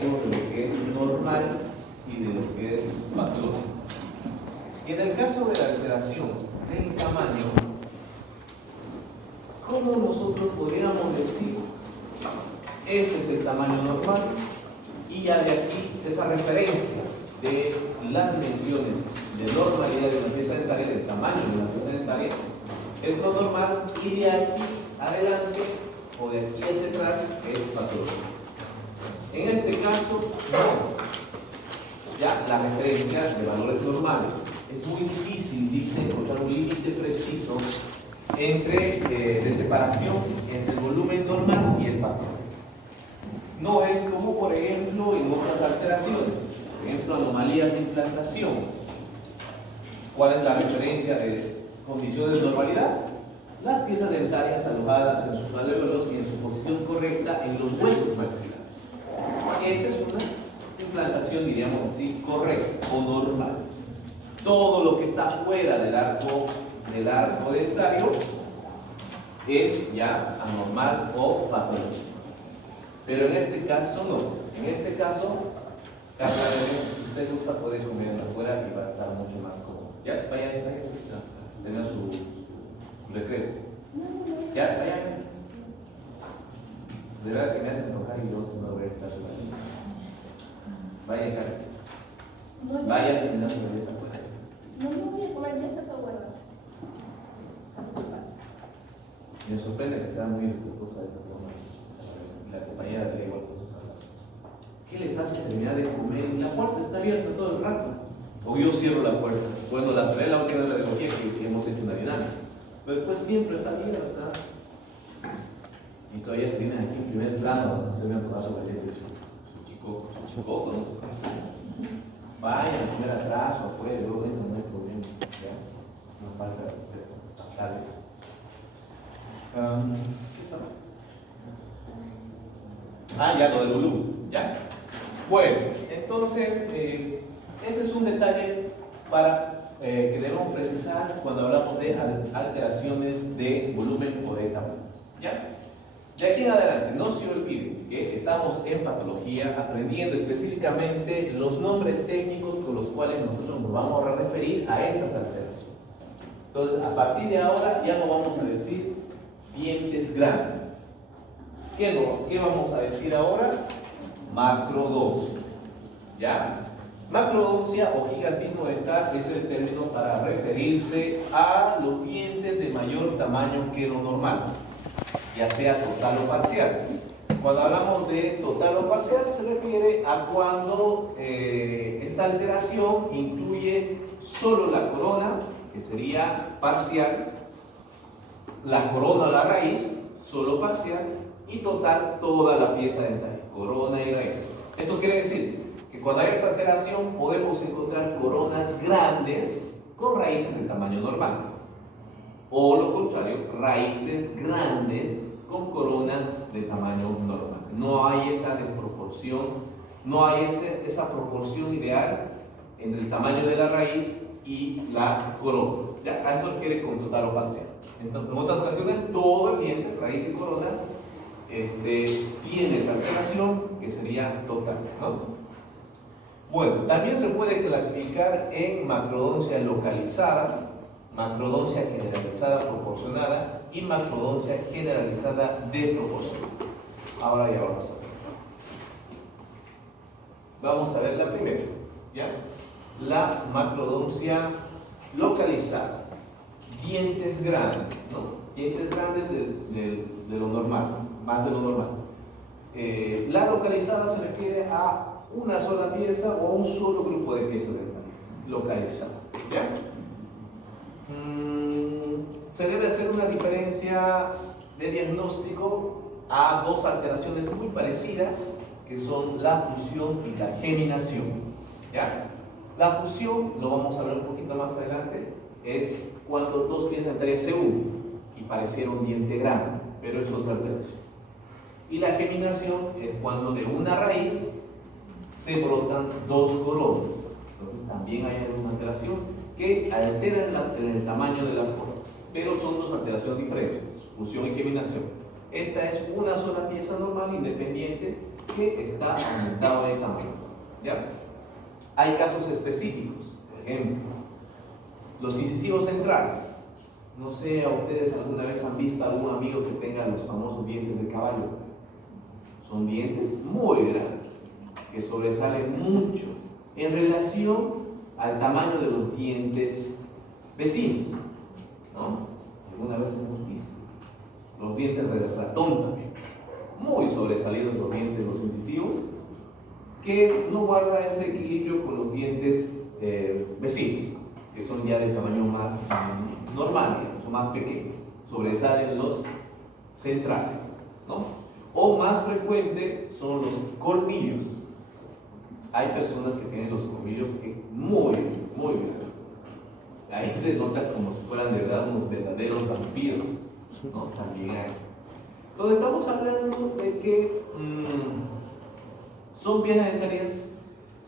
distinguimos de lo que es normal y de lo que es patológico. En el caso de la alteración del tamaño, ¿cómo nosotros podríamos decir este es el tamaño normal? Y ya de aquí esa referencia de las dimensiones de normalidad de la pieza dentaria, del tamaño de la pieza dentaria, es lo normal, y de aquí adelante o de aquí hacia atrás es patológico. En este caso, no. Ya la referencia de valores normales. Es muy difícil, dice, encontrar un límite preciso de separación entre el volumen normal y el patológico. No es como, por ejemplo, en otras alteraciones, por ejemplo, anomalías de implantación. ¿Cuál es la referencia de condiciones de normalidad? Las piezas dentarias alojadas en sus alvéolos y en su posición correcta en los huesos maxilares. Esa es una implantación, diríamos así, correcta o normal. Todo lo que está fuera del arco dentario es ya anormal o patológico. Pero en este caso no. En este caso, si usted gusta puede comer afuera y va a estar mucho más cómodo. Ya, vaya, tenga su recreo. Ya, vaya. De verdad que me hace enojar y yo se me voy a estar sudando. Vaya, Karen. Vaya a terminar su dieta afuera. No voy a comer, ya está todo bueno. Me sorprende que sea muy respetuosa de esta forma. La compañera de igual cosa. ¿Qué les hace terminar de comer? La puerta está abierta todo el rato. O yo cierro la puerta. Bueno, la cerré la última pedagogía que hemos hecho una dinámica. Pero después siempre está abierta. Y todavía se vienen aquí en primer plano, no se ven tomar su billete, su coco, no sé cómo se llama. Vayan a comer atrás o afuera, luego vengan, no hay problema. ¿Ya? No falta de respeto. Tal vez. ¿Qué estaba? Ya, lo del volumen. ¿Ya? Bueno, entonces, ese es un detalle que debemos precisar cuando hablamos de alteraciones de volumen o de tamaño. ¿Ya? De aquí en adelante, no se olviden que estamos en patología aprendiendo específicamente los nombres técnicos con los cuales nosotros nos vamos a referir a estas alteraciones. Entonces, a partir de ahora ya no vamos a decir dientes grandes. ¿Qué vamos a decir ahora? Macrodontia. ¿Ya? Macrodontia o gigantismo dental es el término para referirse a los dientes de mayor tamaño que lo normal, ya sea total o parcial. Cuando hablamos de total o parcial se refiere a cuando esta alteración incluye solo la corona, que sería parcial, la corona o la raíz, solo parcial, y total toda la pieza dentaria, corona y raíz. Esto quiere decir que cuando hay esta alteración podemos encontrar coronas grandes con raíces de tamaño normal, o lo contrario, raíces grandes con coronas de tamaño normal. No hay esa desproporción, no hay esa proporción ideal entre el tamaño de la raíz y la corona. ¿Ya? A eso se refiere con total o parcial. Entonces, en otras ocasiones, todo el diente, raíz y corona, tiene esa alteración que sería total, ¿no? Bueno, también se puede clasificar en macrodontia localizada, macrodontia generalizada proporcionada y macrodontia generalizada desproporcionada. Ahora ya vamos a ver. Vamos a ver la primera, ¿ya? La macrodontia localizada. Dientes grandes, ¿no? Dientes grandes de lo normal, más de lo normal. La localizada se refiere a una sola pieza o a un solo grupo de piezas dentales. Localizada, ¿ya? Se debe hacer una diferencia de diagnóstico a dos alteraciones muy parecidas, que son la fusión y la geminación, ¿ya? La fusión, lo vamos a ver un poquito más adelante, es cuando dos piezas dentarias se unen y pareciera un diente grande, pero es otra alteración. Y la geminación es cuando de una raíz se brotan dos coronas. Entonces también hay alguna alteración que altera el tamaño de la corona, pero son dos alteraciones diferentes, fusión y geminación. Esta es una sola pieza normal, independiente, que está aumentado de tamaño. ¿Ya? Hay casos específicos, por ejemplo, los incisivos centrales. No sé, a ustedes alguna vez han visto a algún amigo que tenga los famosos dientes de caballo. Son dientes muy grandes, que sobresalen mucho en relación al tamaño de los dientes vecinos, ¿no? Alguna vez hemos visto los dientes de ratón también, muy sobresalidos los dientes, los incisivos, que no guarda ese equilibrio con los dientes vecinos, que son ya de tamaño más normal, digamos, o más pequeño. Sobresalen los centrales, ¿no? O más frecuente son los colmillos. Hay personas que tienen los colmillos muy, muy grandes. Ahí se nota como si fueran de verdad unos verdaderos vampiros, ¿no? También hay. Entonces estamos hablando de que son piezas dentarias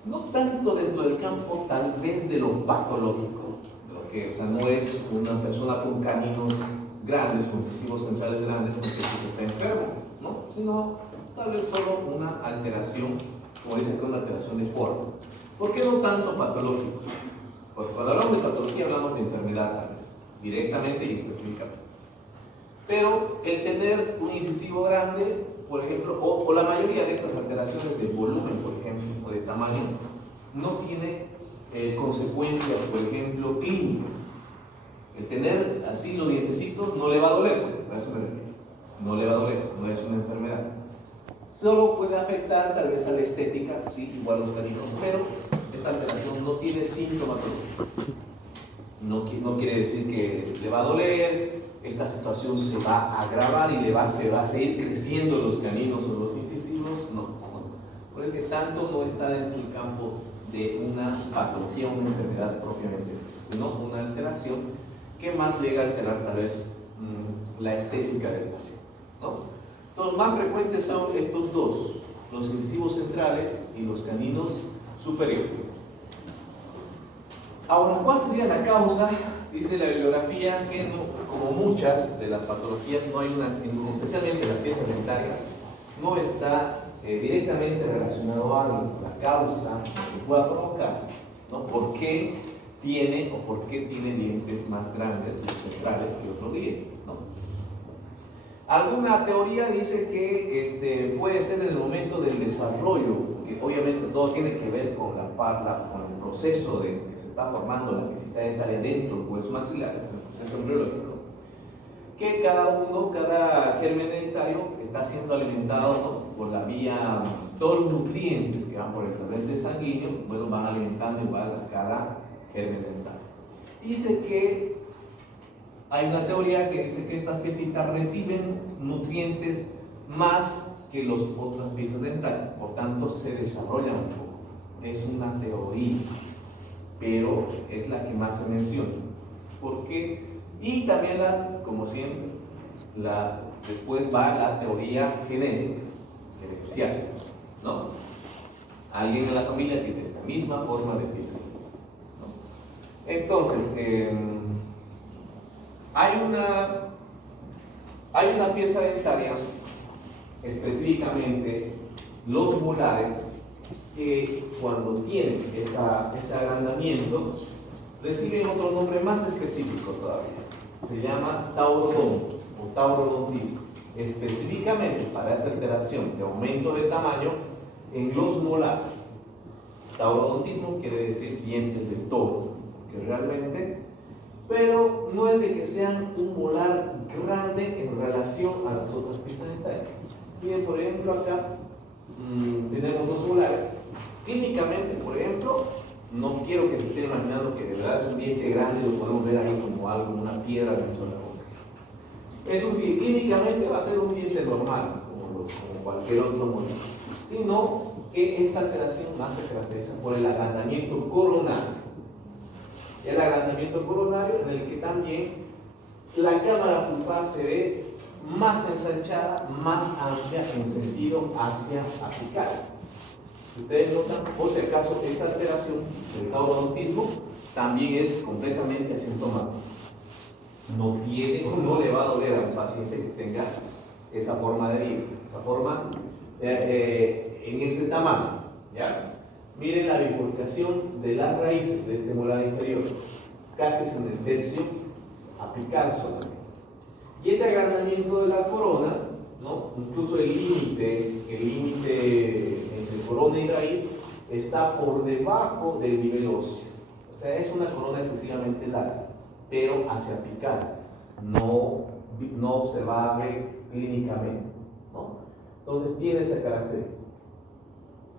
no tanto dentro del campo tal vez de lo patológico, de lo que, o sea, no es una persona con caninos grandes, con incisivos centrales grandes, porque está enfermo, ¿no? Sino tal vez solo una alteración, como dice que una alteración de forma. ¿Por qué no tanto patológicos? Porque cuando hablamos de patología hablamos de enfermedad tal vez, directamente y específicamente. Pero el tener un incisivo grande, por ejemplo, o la mayoría de estas alteraciones de volumen, por ejemplo, o de tamaño, no tiene consecuencias, por ejemplo, clínicas. El tener así los dientecitos no le va a doler, a eso me refiero. No le va a doler, no es una enfermedad. Solo puede afectar tal vez a la estética, sí, igual los caninos, pero esta alteración no tiene sintomatología. No quiere decir que le va a doler, esta situación se va a agravar y se va a seguir creciendo los caninos o los incisivos, no. Porque tanto no está dentro del campo de una patología, una enfermedad propiamente, sino una alteración que más llega a alterar tal vez la estética del paciente, ¿no? Entonces, más frecuentes son estos dos, los incisivos centrales y los caninos superiores. Ahora, ¿cuál sería la causa? Dice la bibliografía que no, como muchas de las patologías, no hay una, especialmente la pieza dentaria, no está directamente relacionado a la causa que pueda provocar, ¿no? ¿Por qué tiene dientes más grandes los centrales que otros dientes, ¿no? Alguna teoría dice que puede ser en el momento del desarrollo, que obviamente todo tiene que ver con con el proceso de que se está formando la piecita dentaria dentro del hueso maxilar, el proceso embriológico, que cada germen dentario está siendo alimentado, ¿no? Por la vía, todos los nutrientes que van por el torrente sanguíneo, bueno, van alimentando igual a cada germen dentario. Dice que hay una teoría que dice que estas piecitas reciben nutrientes más que las otras piezas dentarias, por tanto se desarrollan un poco. Es una teoría, pero es la que más se menciona. ¿Por qué? Y también, como siempre, después va la teoría genética, herencial, ¿no? Alguien en la familia tiene esta misma forma de pieza, ¿no? Entonces, hay una pieza dentaria, específicamente los molares, que cuando tienen ese agrandamiento, reciben otro nombre más específico todavía. Se llama taurodonto o taurodontismo. Específicamente para esa alteración de aumento de tamaño en los molares. Taurodontismo quiere decir dientes de toro, que realmente, pero no es de que sean un molar grande en relación a las otras piezas dentarias. Miren, por ejemplo, acá tenemos dos molares. Clínicamente, por ejemplo, no quiero que se estén imaginando que de verdad es un diente grande y lo podemos ver ahí como algo, una piedra dentro de la boca. Clínicamente va a ser un diente normal, como cualquier otro molar, sino que esta alteración más se caracteriza por el agrandamiento coronario. El agrandamiento coronario en el que también la cámara pulpar se ve más ensanchada, más amplia en sentido hacia apical. Ustedes notan, por si acaso, esta alteración del taurodontismo también es completamente asintomática. No tiene o no le va a doler al paciente que tenga esa forma de diente, esa forma en este tamaño, ¿ya? Miren la bifurcación de las raíces de este molar inferior, casi es en el tercio apical solamente. Y ese agrandamiento de la corona, ¿no? Incluso el límite entre corona y raíz está por debajo del nivel óseo. O sea, es una corona excesivamente larga, pero hacia apical, no observable clínicamente, ¿no? Entonces tiene esa característica.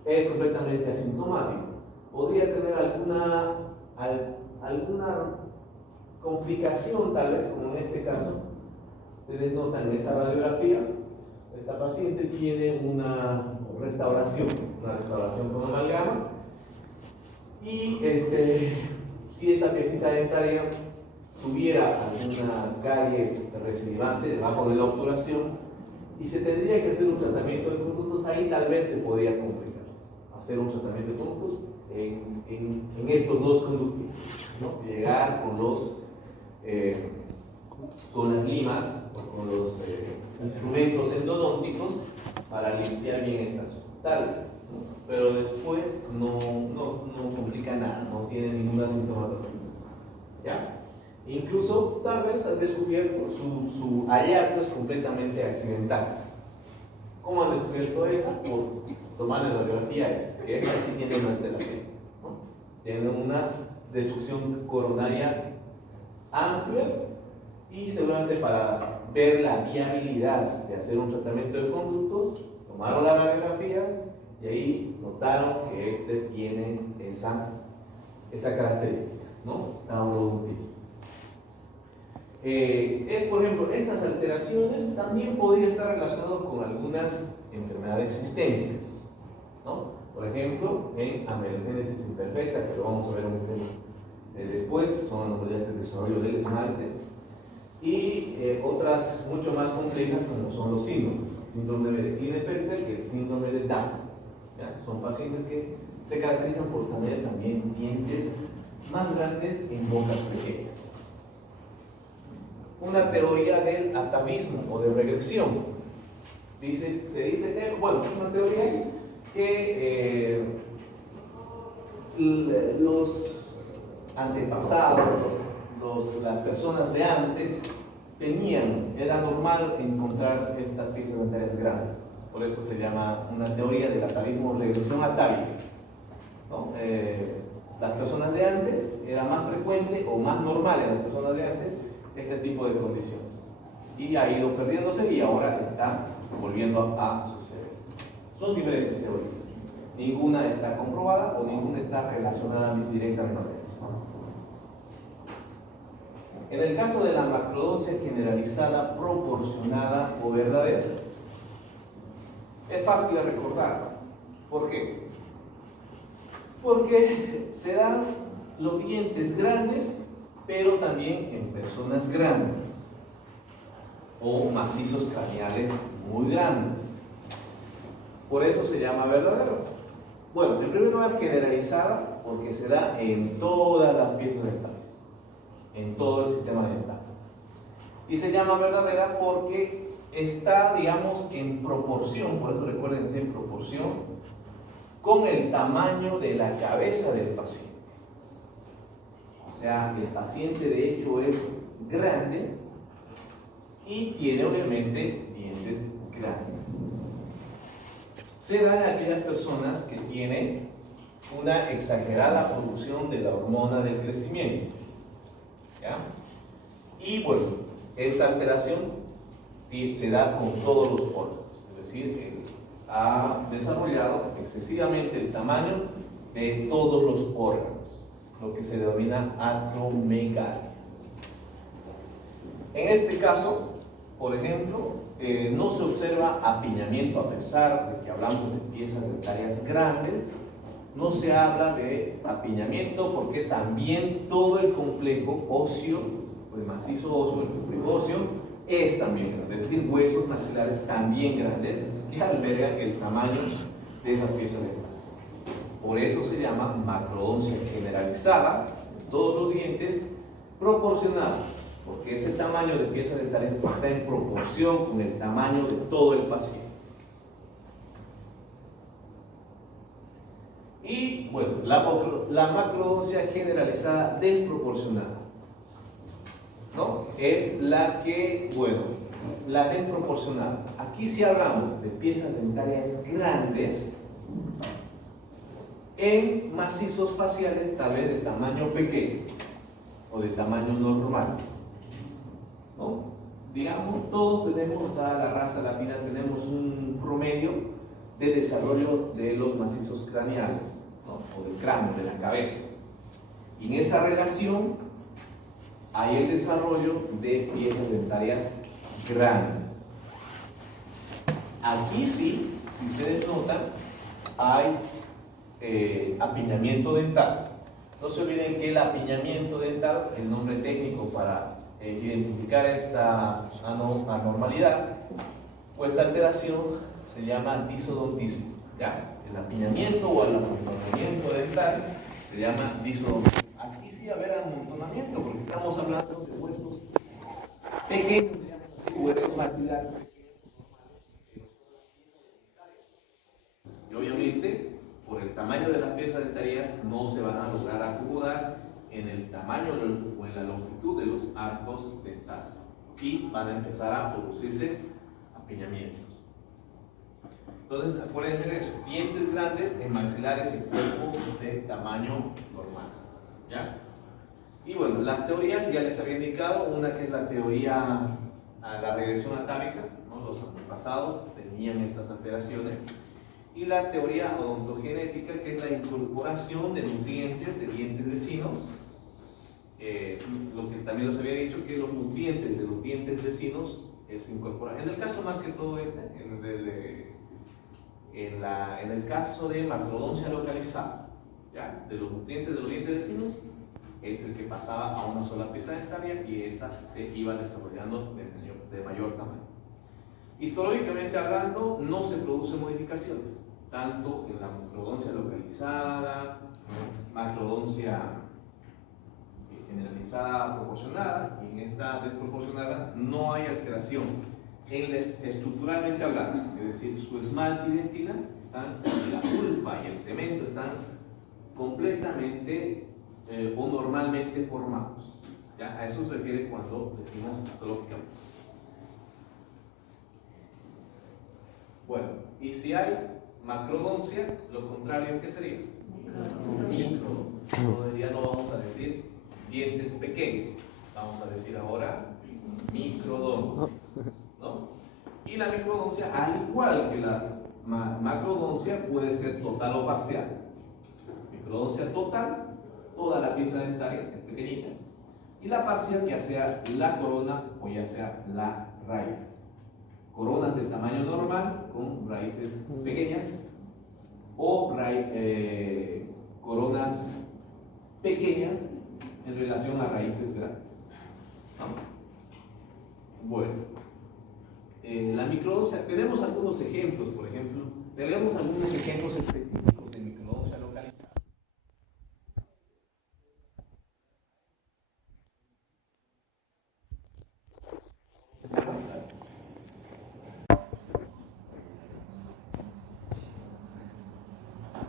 Es completamente asintomático. Podría tener alguna complicación, tal vez, como en este caso. Ustedes notan en esta radiografía, esta paciente tiene una restauración con amalgama. Y si esta piecita dentaria tuviera alguna caries recidivante debajo de la obturación y se tendría que hacer un tratamiento de conductos, ahí tal vez se podría complicar hacer un tratamiento de conductos en estos dos conductos, ¿no? Llegar con las limas o con los instrumentos endodónticos para limpiar bien estas tal vez, ¿no? Pero después no complica nada, no tiene ninguna sintomatología, ¿ya? Incluso tal vez han descubierto su hallazgo es completamente accidental. ¿Cómo han descubierto esta? Por tomar la radiografía esta, que esta sí tiene una alteración, ¿no? Tiene una destrucción coronaria amplia y seguramente para ver la viabilidad de hacer un tratamiento de conductos, tomaron la radiografía y ahí notaron que tiene esa característica, ¿no? Taurodontismo. Por ejemplo, estas alteraciones también podrían estar relacionadas con algunas enfermedades sistémicas, ¿no? Por ejemplo, en amelogénesis imperfecta, que lo vamos a ver un poco después, son anomalías de desarrollo del esmalte, y otras mucho más complejas como son los síndromes, síndrome de Klinefelter y el síndrome de Down, ¿ya? Son pacientes que se caracterizan por tener también dientes más grandes en bocas pequeñas. Una teoría del atavismo o de regresión. Se dice que, bueno, es una teoría que los antepasados, las personas de antes era normal encontrar estas piezas dentarias grandes. Por eso se llama una teoría del atavismo o regresión atávica, ¿no? Las personas de antes era más frecuente o más normal en las personas de antes este tipo de condiciones y ha ido perdiéndose y ahora está volviendo a suceder. Son diferentes teorías, ninguna está comprobada o ninguna está relacionada directamente con eso. En el caso de la macrodoncia generalizada, proporcionada o verdadera, es fácil de recordar. ¿Por qué? Porque se dan los dientes grandes, pero también en personas grandes o macizos craneales muy grandes. Por eso se llama verdadero. Bueno, en primer lugar, generalizada porque se da en todas las piezas dentales, en todo el sistema dental. Y se llama verdadera porque está, digamos, en proporción, por eso recuérdense, en proporción con el tamaño de la cabeza del paciente. O sea, el paciente de hecho es grande y tiene obviamente dientes grandes. Se dan a aquellas personas que tienen una exagerada producción de la hormona del crecimiento, ¿ya? Y bueno, esta alteración se da con todos los órganos, es decir, que ha desarrollado excesivamente el tamaño de todos los órganos, lo que se denomina acromegalia. En este caso, por ejemplo, no se observa apiñamiento a pesar de que hablamos de piezas dentarias grandes. No se habla de apiñamiento porque también todo el complejo óseo, el macizo óseo, el complejo óseo, es también grande, es decir, huesos maxilares también grandes que albergan el tamaño de esas piezas dentarias. Por eso se llama macrodoncia generalizada, todos los dientes proporcionados, porque ese tamaño de piezas dentarias está en proporción con el tamaño de todo el paciente. Y bueno, la macrodoncia generalizada desproporcionada, ¿no? Es la que, bueno, la desproporcionada. Aquí sí hablamos de piezas dentarias grandes en macizos faciales tal vez de tamaño pequeño o de tamaño normal, ¿no? Digamos, todos tenemos, dada la raza latina, tenemos un promedio de desarrollo de los macizos craneales, ¿no? O del cráneo, de la cabeza. Y en esa relación hay el desarrollo de piezas dentarias grandes. Aquí sí, si ustedes notan, hay apiñamiento dental. No se olviden que el apiñamiento dental, el nombre técnico para identificar esta anormalidad o esta alteración, se llama disodontismo. ¿Ya? El apiñamiento o el amontonamiento dental se llama disodontismo. Aquí sí va a haber amontonamiento porque estamos hablando de huesos pequeños, huesos maxilares y obviamente por el tamaño de las piezas dentarias no se van a lograr acomodar en el tamaño o en la longitud de los arcos dentales y van a empezar a producirse apiñamientos. Entonces acuérdense de eso, dientes grandes en maxilares y cuerpo de tamaño normal, ¿ya? Y bueno, las teorías ya les había indicado, una que es la teoría a la regresión atávica, ¿no? Los antepasados tenían estas alteraciones, y la teoría odontogenética, que es la incorporación de nutrientes de dientes vecinos, lo que también les había dicho, que los nutrientes de los dientes vecinos se incorporan. En el caso más que todo en el caso de macrodoncia localizada, ¿ya? De los nutrientes de los dientes vecinos, es el que pasaba a una sola pieza dentaria y esa se iba desarrollando de mayor tamaño. Histológicamente hablando, no se producen modificaciones, tanto en la macrodoncia localizada, macrodoncia generalizada proporcionada, y en esta desproporcionada no hay alteración. Estructuralmente hablando, es decir, su esmalte y dentina están, la pulpa y el cemento están completamente o normalmente formados. ¿Ya? A eso se refiere cuando decimos histológicamente. Bueno, y si hay macrodoncia, lo contrario, ¿qué sería? Microdoncia. Todavía no vamos a decir dientes pequeños, vamos a decir ahora microdoncia, ¿no? Y la microdoncia, al igual que la macrodoncia, puede ser total o parcial. Microdoncia total, toda la pieza dentaria es pequeñita, y la parcial, ya sea la corona o ya sea la raíz. Coronas del tamaño normal con raíces pequeñas o coronas pequeñas en relación a raíces grandes, ¿no? Bueno, la microdoncia, tenemos algunos ejemplos, por ejemplo, tenemos algunos ejemplos específicos de microdoncia localizada.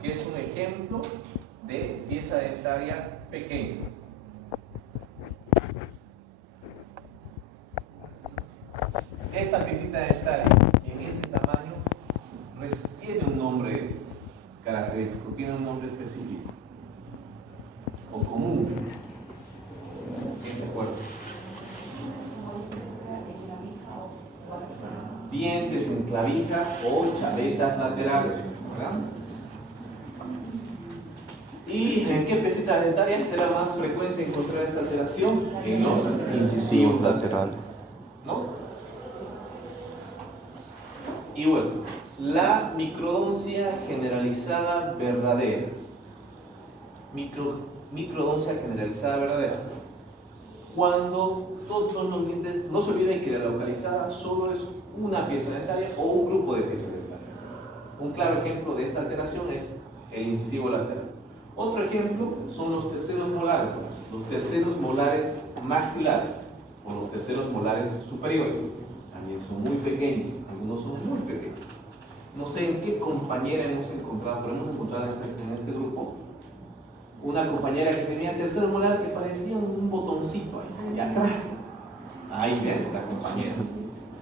Que es un ejemplo de pieza dentaria pequeña. Esta piecita dentaria en ese tamaño tiene un nombre característico, tiene un nombre específico o común en este cuerpo. Dientes en clavijas o chavetas laterales, ¿verdad? ¿Y en qué piecita dentaria será más frecuente encontrar esta alteración? En los incisivos laterales, ¿no? Y bueno, la microdoncia generalizada verdadera. Microdoncia generalizada verdadera. Cuando todos los dientes, no se olviden que la localizada solo es una pieza dentaria o un grupo de piezas dentarias. Un claro ejemplo de esta alteración es el incisivo lateral. Otro ejemplo son los terceros molares, los terceros molares maxilares o los terceros molares superiores. También son muy pequeños, algunos son muy pequeños. No sé en qué compañera hemos encontrado, pero hemos encontrado en este grupo una compañera que tenía el tercer molar que parecía un botoncito ahí atrás. Ahí ven, la compañera.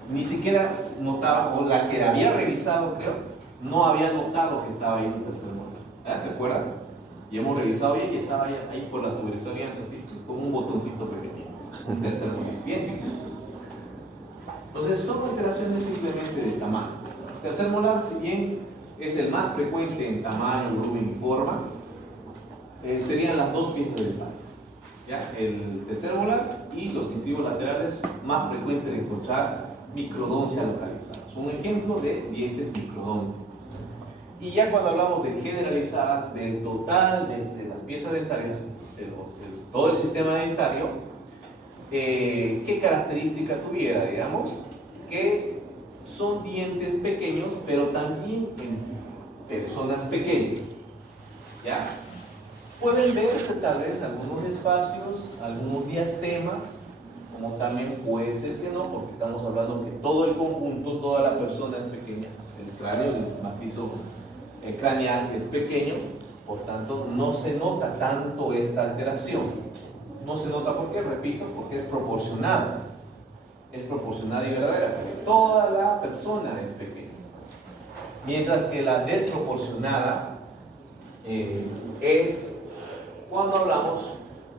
Ni siquiera notaba, o la que había revisado, creo, no había notado que estaba ahí el tercer molar. ¿Ah? ¿Se acuerdan? Y hemos revisado bien y estaba ahí por la tuberosidad, así, como un botoncito pequeño. El tercer molar, bien chiquito. Entonces, son alteraciones simplemente de tamaño. El tercer molar, si bien es el más frecuente en tamaño, volumen y forma, serían las dos piezas dentales. ¿Ya? El tercer molar y los incisivos laterales más frecuentes de encontrar microdoncia localizada. Es un ejemplo de dientes microdónticos. Y ya cuando hablamos de generalizada, del total de las piezas dentarias, de todo el sistema dentario, ¿qué característica tuviera? Digamos que son dientes pequeños, pero también en personas pequeñas. ¿Ya? Pueden verse tal vez algunos espacios, algunos diastemas, como también puede ser que no, porque estamos hablando que todo el conjunto, toda la persona es pequeña. El cráneo, el macizo craneal es pequeño, por tanto no se nota tanto esta alteración. No se nota ¿por qué? Repito, porque es proporcionada. Es proporcionada y verdadera, porque toda la persona es pequeña. Mientras que la desproporcionada es cuando hablamos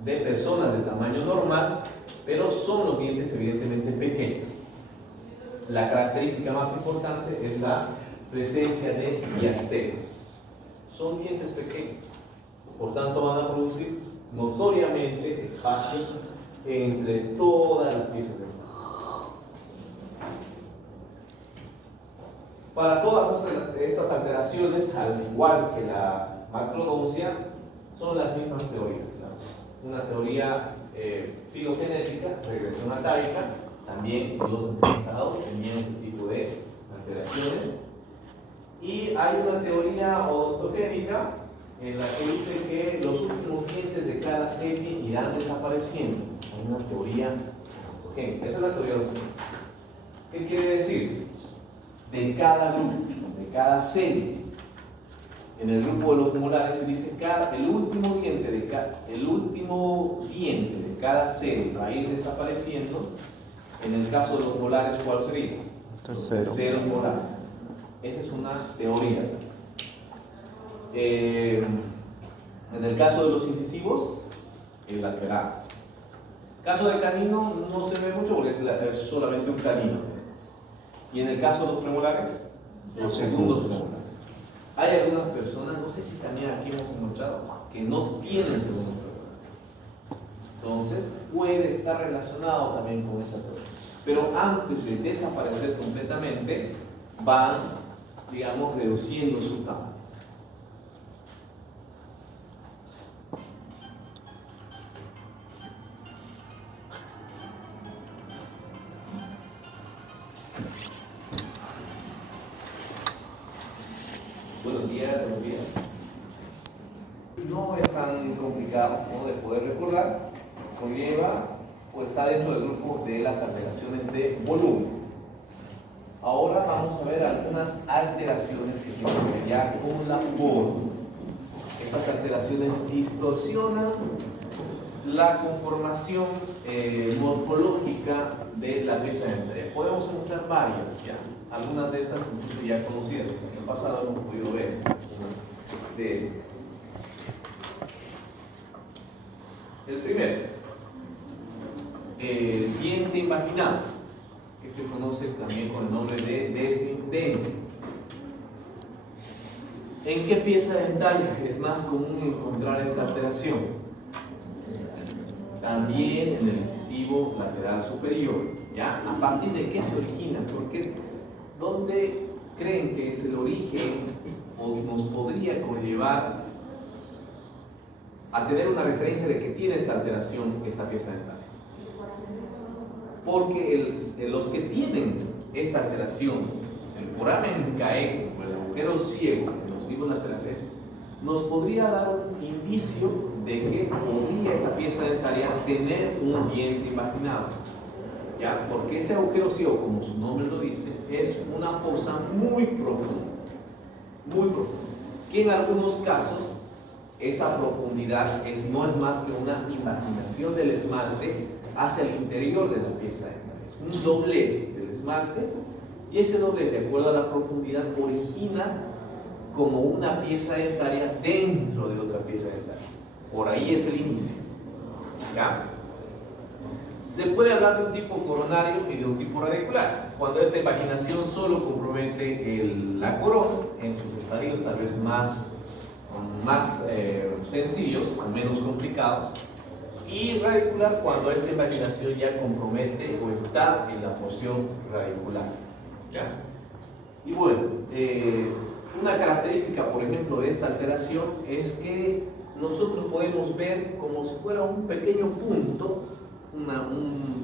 de personas de tamaño normal, pero son los dientes evidentemente pequeños. La característica más importante es la presencia de diastemas. Son dientes pequeños, por tanto van a producir notoriamente espacios entre todas las piezas dentales. Para todas estas alteraciones, al igual que la macrodoncia, son las mismas teorías, ¿no? Una teoría filogenética, regresión atávica, también los antepasados tenían este tipo de alteraciones. Y hay una teoría odontogénica en la que dice que los últimos dientes de cada serie irán desapareciendo. Hay una teoría odontogénica. Esa es la teoría odontogénica. ¿Qué quiere decir? De cada grupo, de cada serie. En el grupo de los molares se dice que el último diente de cada serie va a ir desapareciendo. En el caso de los molares, ¿cuál sería? Los terceros molares. Esa es una teoría. En el caso de los incisivos, el lateral. Caso del canino no se ve mucho porque es solamente un canino. Y en el caso de los premolares, los segundos premolares. Hay algunas personas, no sé si también aquí hemos encontrado, que no tienen segundos premolares. Entonces, puede estar relacionado también con esa teoría. Pero antes de desaparecer completamente, van, digamos, reduciendo su tamaño. Buenos días. No es tan complicado, ¿no?, de poder recordar, conlleva o está dentro del grupo de las alteraciones de volumen. Ahora vamos a ver algunas alteraciones que tienen que ver ya con la forma. Estas alteraciones distorsionan la conformación morfológica de la pieza dentaria. Podemos encontrar varias ya. Algunas de estas incluso ya conocidas, en el pasado hemos podido ver de estas. El primero, diente imaginado, que se conoce también con el nombre de desdente. ¿En qué pieza dentaria es más común encontrar esta alteración? También en el incisivo lateral superior. ¿Ya? ¿A partir de qué se origina? ¿Dónde creen que es el origen o nos podría conllevar a tener una referencia de que tiene esta alteración esta pieza dental? Porque los que tienen esta alteración, el foramen caeco o el agujero ciego en los cibos laterales, nos podría dar un indicio de que podría esa pieza dentaria tener un diente imaginado. ¿Ya? Porque ese agujero ciego, como su nombre lo dice, es una fosa muy profunda, que en algunos casos esa profundidad no es más que una imaginación del esmalte hacia el interior de la pieza dental. Es un doblez del esmalte y ese doblez, de acuerdo a la profundidad, origina como una pieza dentaria dentro de otra pieza dentaria. Por ahí es el inicio. ¿Ya? Se puede hablar de un tipo coronario y de un tipo radicular. Cuando esta imaginación solo compromete la corona, en sus estadios tal vez más sencillos o menos complicados, y radicular cuando esta imaginación ya compromete o está en la porción radicular. ¿Ya? Y bueno, una característica, por ejemplo, de esta alteración es que nosotros podemos ver como si fuera un pequeño punto,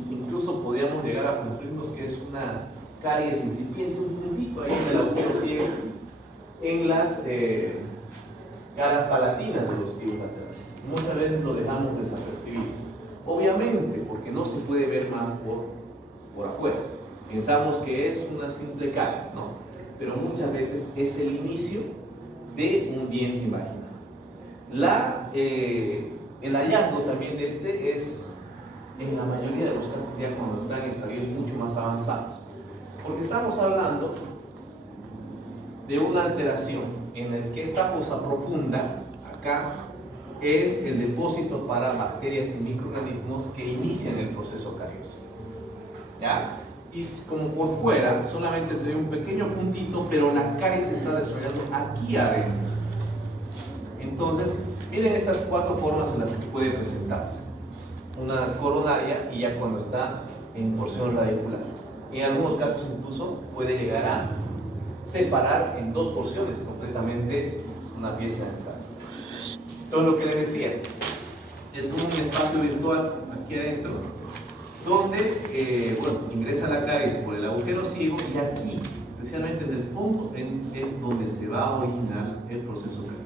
incluso podríamos llegar a concluirnos que es una caries incipiente, un puntito ahí en el agujero ciego, en las caras palatinas de los cielos laterales. Muchas veces lo dejamos desapercibido, obviamente porque no se puede ver más por afuera. Pensamos que es una simple caries, ¿no? Pero muchas veces es el inicio de un diente invaginal. El hallazgo también de este es, en la mayoría de los casos, ya cuando están en estadios mucho más avanzados, porque estamos hablando de una alteración en la que esta fosa profunda, acá, es el depósito para bacterias y microorganismos que inician el proceso carioso. ¿Ya? Y como por fuera solamente se ve un pequeño puntito, pero la caries se está desarrollando aquí adentro. Entonces, miren estas cuatro formas en las que puede presentarse. Una coronaria y ya cuando está en porción radicular. En algunos casos incluso puede llegar a separar en dos porciones completamente una pieza dental. Entonces, lo que les decía, es como un espacio virtual aquí adentro, donde ingresa la caries por el agujero ciego y aquí, especialmente en el fondo, es donde se va a originar el proceso carioso.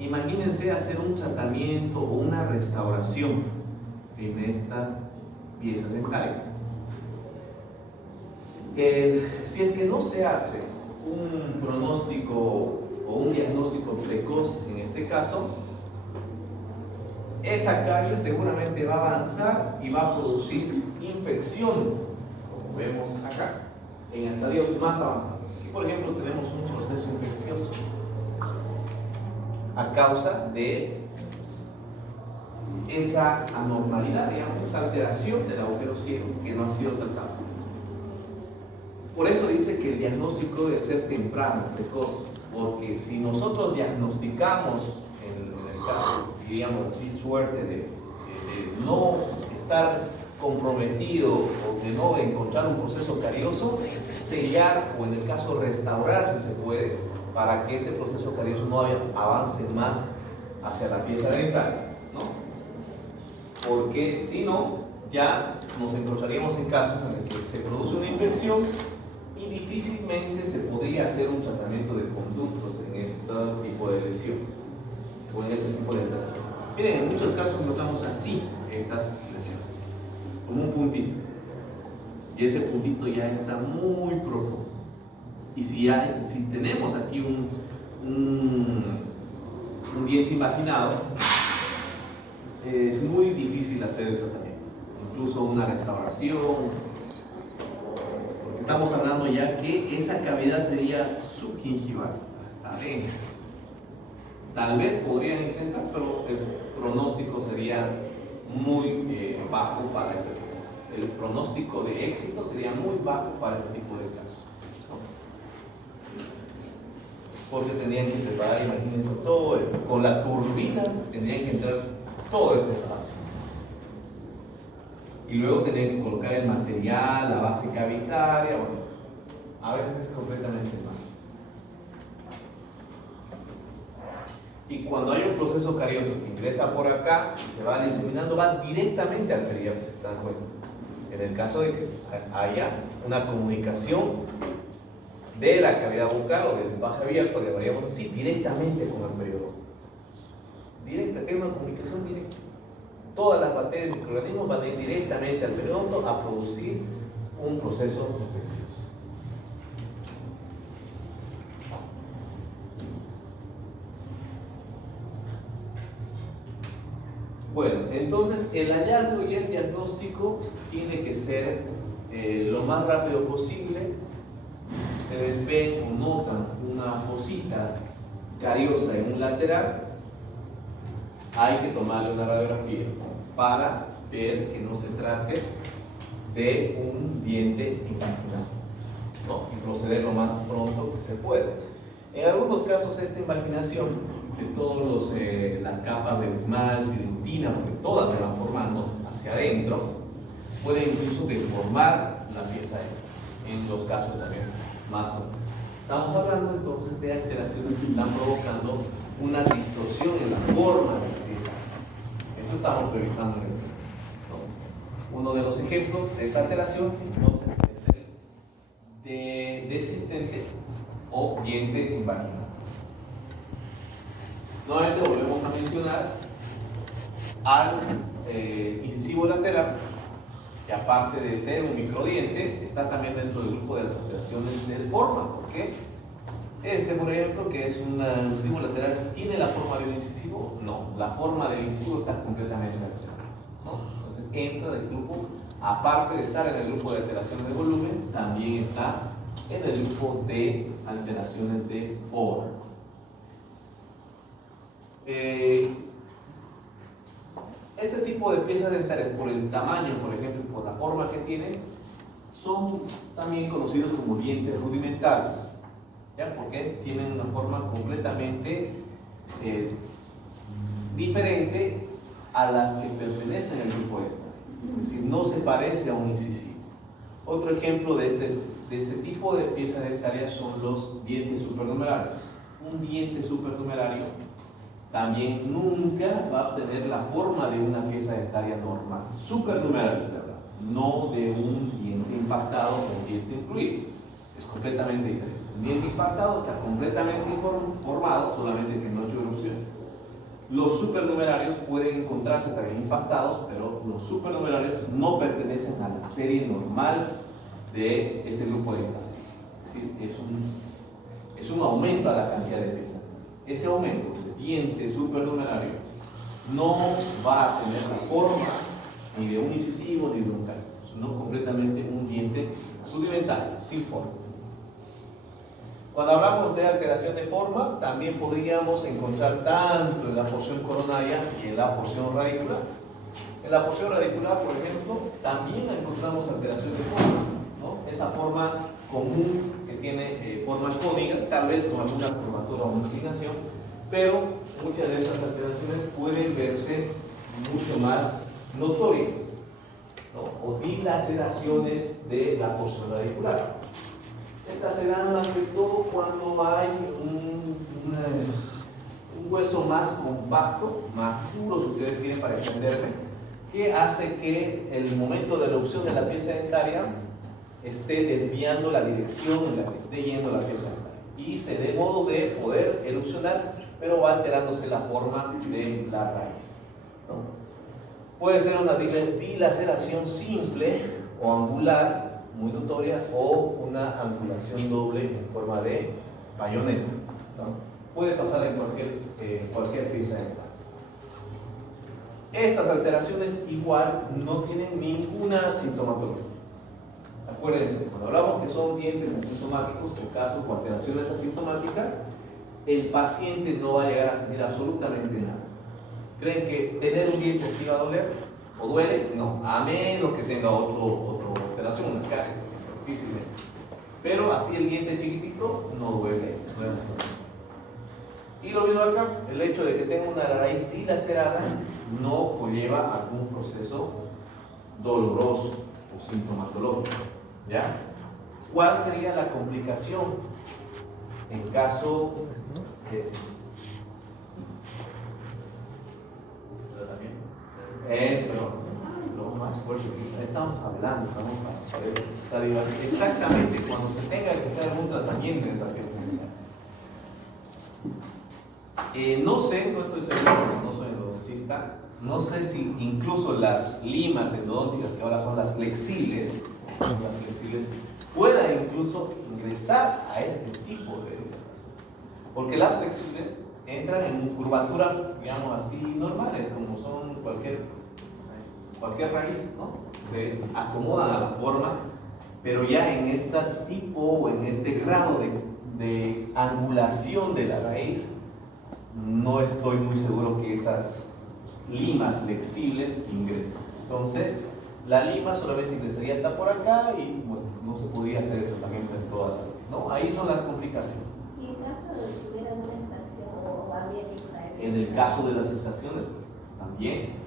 Imagínense hacer un tratamiento o una restauración en estas piezas dentales. Si es que no se hace un pronóstico o un diagnóstico precoz en este caso, esa caries seguramente va a avanzar y va a producir infecciones, como vemos acá, en estadios más avanzados. Aquí, por ejemplo, tenemos un proceso infeccioso a causa de esa anormalidad, digamos, esa alteración del agujero ciego que no ha sido tratado. Por eso dice que el diagnóstico debe ser temprano, precoz, porque si nosotros diagnosticamos en el caso, diríamos así, suerte de no estar comprometido o de no encontrar un proceso carioso, sellar o en el caso restaurar si se puede, para que ese proceso carioso no avance más hacia la pieza dental, ¿no? Porque si no, ya nos encontraríamos en casos en los que se produce una infección y difícilmente se podría hacer un tratamiento de conductos en este tipo de lesiones o en este tipo de alteraciones. Miren, en muchos casos notamos así estas lesiones, como un puntito, y ese puntito ya está muy profundo. Y si tenemos aquí un diente imaginado, es muy difícil hacer el tratamiento, incluso una restauración, porque estamos hablando ya que esa cavidad sería subgingival, hasta adentro. Tal vez podrían intentar, pero el pronóstico sería muy bajo para este tipo. El pronóstico de éxito sería muy bajo para este tipo de casos, ¿no? Porque tendrían que separar, imagínense, todo esto. Con la turbina tendrían que entrar todo este espacio. Y luego tendrían que colocar el material, la base cavitaria, bueno, a veces es completamente mal. Y cuando hay un proceso carioso que ingresa por acá y se va diseminando, va directamente al periódico, ¿se dan cuenta? En el caso de que haya una comunicación de la cavidad bucal o del espacio abierto, le llamaríamos así, directamente con el periodonto. Directa, tiene una comunicación directa. Todas las bacterias y microorganismos van a ir directamente al periodonto a producir un proceso infeccioso. Bueno, entonces el hallazgo y el diagnóstico tiene que ser lo más rápido posible. Ustedes ven o notan una fosita cariosa en un lateral, hay que tomarle una radiografía para ver que no se trate de un diente invaginal, ¿no? Y proceder lo más pronto que se pueda. En algunos casos esta invaginación de todas las capas de esmalte, de dentina, porque todas se van formando hacia adentro, puede incluso deformar la pieza en los casos también más o menos. Estamos hablando entonces de alteraciones que están provocando una distorsión en la forma de la pieza. Eso estamos revisando en este momento. Uno de los ejemplos de esta alteración entonces es el de desistente o diente invaginal. Nuevamente volvemos a mencionar al incisivo lateral, que aparte de ser un microdiente, está también dentro del grupo de las alteraciones de forma. ¿Por qué? Por ejemplo, que es un incisivo lateral, ¿tiene la forma de un incisivo? No, la forma del incisivo está completamente alterada, ¿no? Entonces entra del grupo, aparte de estar en el grupo de alteraciones de volumen, también está en el grupo de alteraciones de forma. Este tipo de piezas dentarias, por el tamaño, por ejemplo, y por la forma que tienen, son también conocidos como dientes rudimentarios, ¿ya? Porque tienen una forma completamente diferente a las que pertenecen al grupo dentario, es decir, no se parece a un incisivo. Otro ejemplo de este tipo de piezas dentarias son los dientes supernumerarios. Un diente supernumerario también nunca va a obtener la forma de una pieza dentaria normal. Supernumerario, no de un diente impactado o diente incluido. Es completamente diferente. Un diente impactado está completamente formado, solamente que no ha hecho erupción. Los supernumerarios pueden encontrarse también impactados, pero los supernumerarios no pertenecen a la serie normal de ese grupo dentario. Es decir, es un aumento a la cantidad de piezas. Ese aumento, ese diente supernumerario, no va a tener la forma ni de un incisivo ni de un canino, sino completamente un diente rudimentario, sin forma. Cuando hablamos de alteración de forma, también podríamos encontrar tanto en la porción coronaria y en la porción radicular. En la porción radicular, por ejemplo, también encontramos alteración de forma, ¿no? Esa forma común que tiene forma cónica, tal vez con alguna curvatura o inclinación, pero muchas de estas alteraciones pueden verse mucho más notorias, ¿no? O dilaceraciones de la porción radicular. Estas se dan más que todo cuando hay un hueso más compacto, más duro, si ustedes quieren, para entenderme, que hace que el momento de erupción de la pieza dentaria esté desviando la dirección en la que esté yendo la pieza dentaria y se dé modo de poder erupcionar, pero va alterándose la forma de la raíz, ¿no? Puede ser una dilaceración simple o angular, muy notoria, o una angulación doble en forma de bayoneta, ¿no? Puede pasar en cualquier pieza dental. Estas alteraciones igual no tienen ninguna sintomatología. Acuérdense, cuando hablamos que son dientes asintomáticos, en casos con alteraciones asintomáticas, el paciente no va a llegar a sentir absolutamente nada. ¿Creen que tener un diente sí va a doler? ¿O duele? No, a menos que tenga otra alteración, una caries, difícilmente. Pero así el diente chiquitito no duele, no es así. Y lo mismo acá, el hecho de que tenga una raíz dilacerada no conlleva algún proceso doloroso o sintomatológico, ¿ya? ¿Cuál sería la complicación en caso de... pero lo más fuerte, estamos hablando, estamos para poder exactamente cuando se tenga que hacer algún tratamiento en estas piezas dentarias. No sé, no estoy seguro, no soy endodoncista, no sé si incluso las limas endodónticas, que ahora son las flexibles, puedan incluso ingresar a este tipo de piezas. Porque las flexibles entran en curvaturas, digamos así, normales, como son cualquier raíz, ¿no? Se acomodan a la forma, pero ya en este tipo o en este grado de angulación de la raíz, no estoy muy seguro que esas limas flexibles ingresen. Entonces, la lima solamente ingresaría hasta por acá y bueno, no se podría hacer el tratamiento en toda la raíz, ¿no? Ahí son las complicaciones. Y en caso de que tuviera una extracción o habría que extraer. En el caso de las extracciones, también.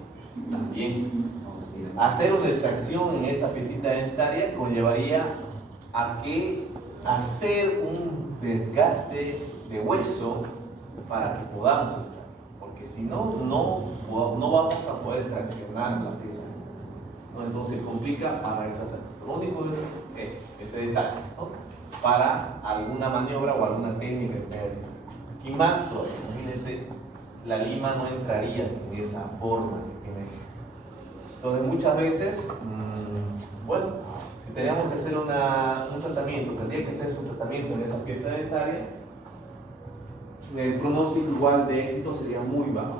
Hacer una extracción en esta piecita dentaria conllevaría a que hacer un desgaste de hueso para que podamos extraer, porque si no, no vamos a poder traccionar la pieza, ¿no? Entonces complica para el tratamiento. Lo único es ese detalle, ¿no? Para alguna maniobra o alguna técnica estética. Aquí más todavía, imagínense, la lima no entraría en esa forma que tiene. Entonces muchas veces, bueno, si teníamos que hacer un tratamiento, tendría que hacerse un tratamiento en esa pieza dentaria, el pronóstico igual de éxito sería muy bajo,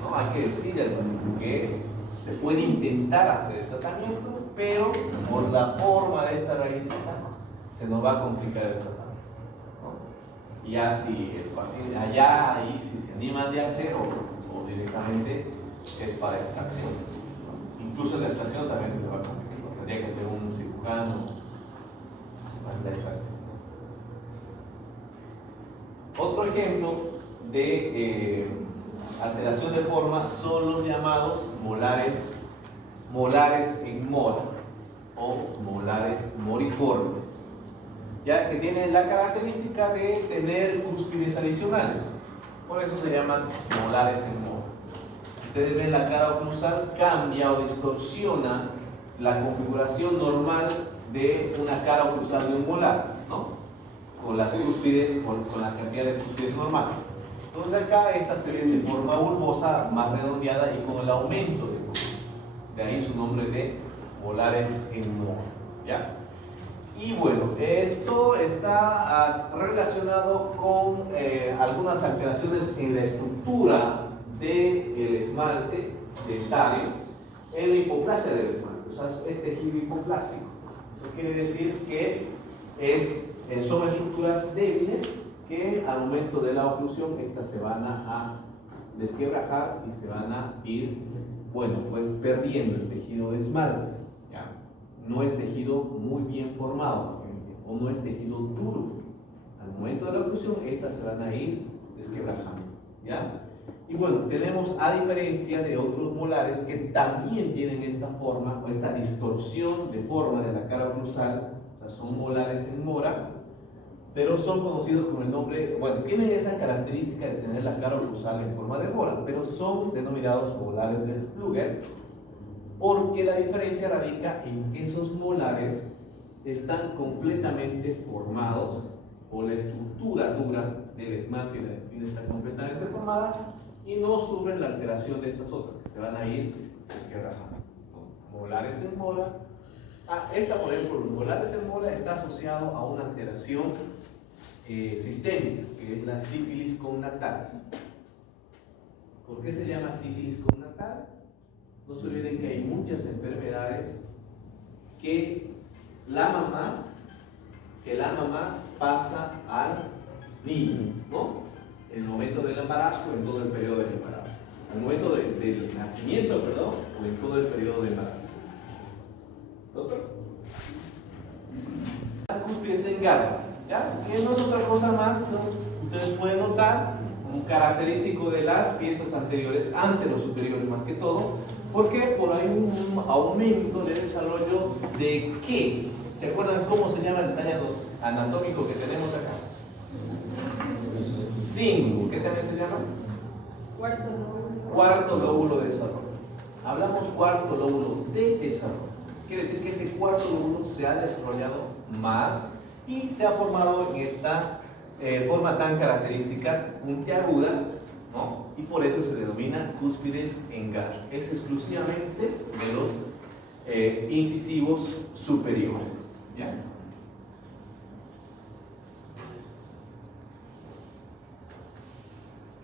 ¿no? Hay que decirle al paciente que se puede intentar hacer el tratamiento, pero por la forma de esta raízita se nos va a complicar el tratamiento, ¿no? Y ya si el paciente, ahí si se animan de hacer o directamente es para extracción, ¿no? Incluso la extracción también se te va a complicar, tendría que ser un cirujano para la extracción. Otro ejemplo de alteración de forma son los llamados molares en mora o molares moriformes, ya que tienen la característica de tener cúspides adicionales, por eso se llaman molares en mora. Ustedes ven la cara oclusal cambia o distorsiona la configuración normal de una cara oclusal de un molar, ¿no? Con las cúspides, con la cantidad de cúspides normal. Entonces acá estas se ven de forma bulbosa, más redondeada y con el aumento de cúspides. De ahí su nombre de molares en mora, ¿ya? Y bueno, esto está relacionado con algunas alteraciones en la estructura del esmalte dentario, en la hipoplasia del esmalte, o sea, es tejido hipoplásico. Eso quiere decir que son estructuras débiles que al momento de la oclusión estas se van a desquebrajar y se van a ir, bueno, pues perdiendo el tejido de esmalte, ¿ya? No es tejido muy bien formado o no es tejido duro. Al momento de la oclusión estas se van a ir desquebrajando, ¿ya? Y bueno, tenemos, a diferencia de otros molares que también tienen esta forma o esta distorsión de forma de la cara oclusal, o sea, son molares en mora, pero son conocidos con el nombre, bueno, tienen esa característica de tener la cara oclusal en forma de mora, pero son denominados molares del Flügel, porque la diferencia radica en que esos molares están completamente formados, o la estructura dura del esmalte de la dentina está completamente formada y no sufren la alteración de estas otras que se van a ir desquebrajando. Molares en mora. Esta, por ejemplo, los molares en mora está asociado a una alteración sistémica, que es la sífilis connatal. ¿Por qué se llama sífilis connatal? No se olviden que hay muchas enfermedades que la mamá pasa al niño, ¿no? En el momento del embarazo o en todo el periodo del embarazo. Al momento del nacimiento, perdón, o en todo el periodo de embarazo. ¿Doctor? Las cúspides en garra, ¿ya? Que no es otra cosa más que ustedes pueden notar un característico de las piezas anteriores, ante los superiores más que todo, porque por ahí un aumento de desarrollo de ¿qué? ¿Se acuerdan cómo se llama el detalle anatómico que tenemos acá? Cíngulo. ¿Qué también se llama? Cuarto lóbulo. Cuarto lóbulo de desarrollo. Hablamos cuarto lóbulo de desarrollo. Quiere decir que ese cuarto lóbulo se ha desarrollado más y se ha formado en esta forma tan característica, puntiaguda, ¿no? Y por eso se denomina cúspides en garra. Es exclusivamente de los incisivos superiores, ¿ya?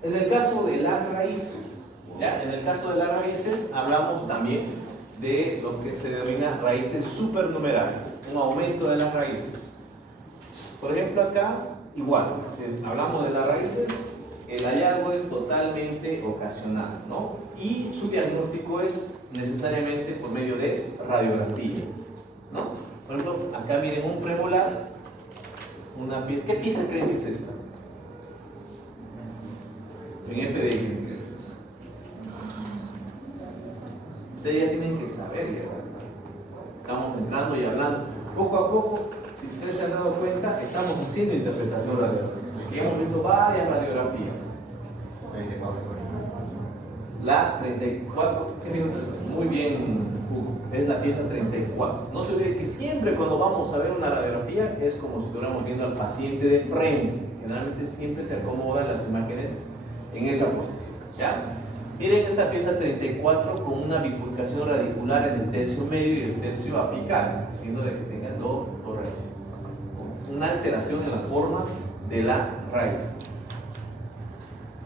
En el caso de las raíces, ¿ya? En el caso de las raíces hablamos también de lo que se denomina raíces supernumerarias, un aumento de las raíces. Por ejemplo, acá, igual, si hablamos de las raíces, el hallazgo es totalmente ocasional, ¿no? Y su diagnóstico es necesariamente por medio de radiografías, ¿no? Por ejemplo, acá miren un premolar, una pieza. ¿Qué pieza creen que es esta? En FDI, ¿qué es? Ustedes ya tienen que saber, ya, ¿verdad? Estamos entrando y hablando. Poco a poco, si ustedes se han dado cuenta, estamos haciendo interpretación radiográfica. Aquí hemos visto varias radiografías. La 34, ¿qué minuto es? Muy bien, Hugo, es la pieza 34. No se olvide que siempre cuando vamos a ver una radiografía es como si estuviéramos viendo al paciente de frente. Generalmente siempre se acomodan las imágenes en esa posición, ¿ya? Miren esta pieza 34 con una bifurcación radicular en el tercio medio y el tercio apical, haciendo de que tengan dos raíces. Una alteración en la forma de la raíz.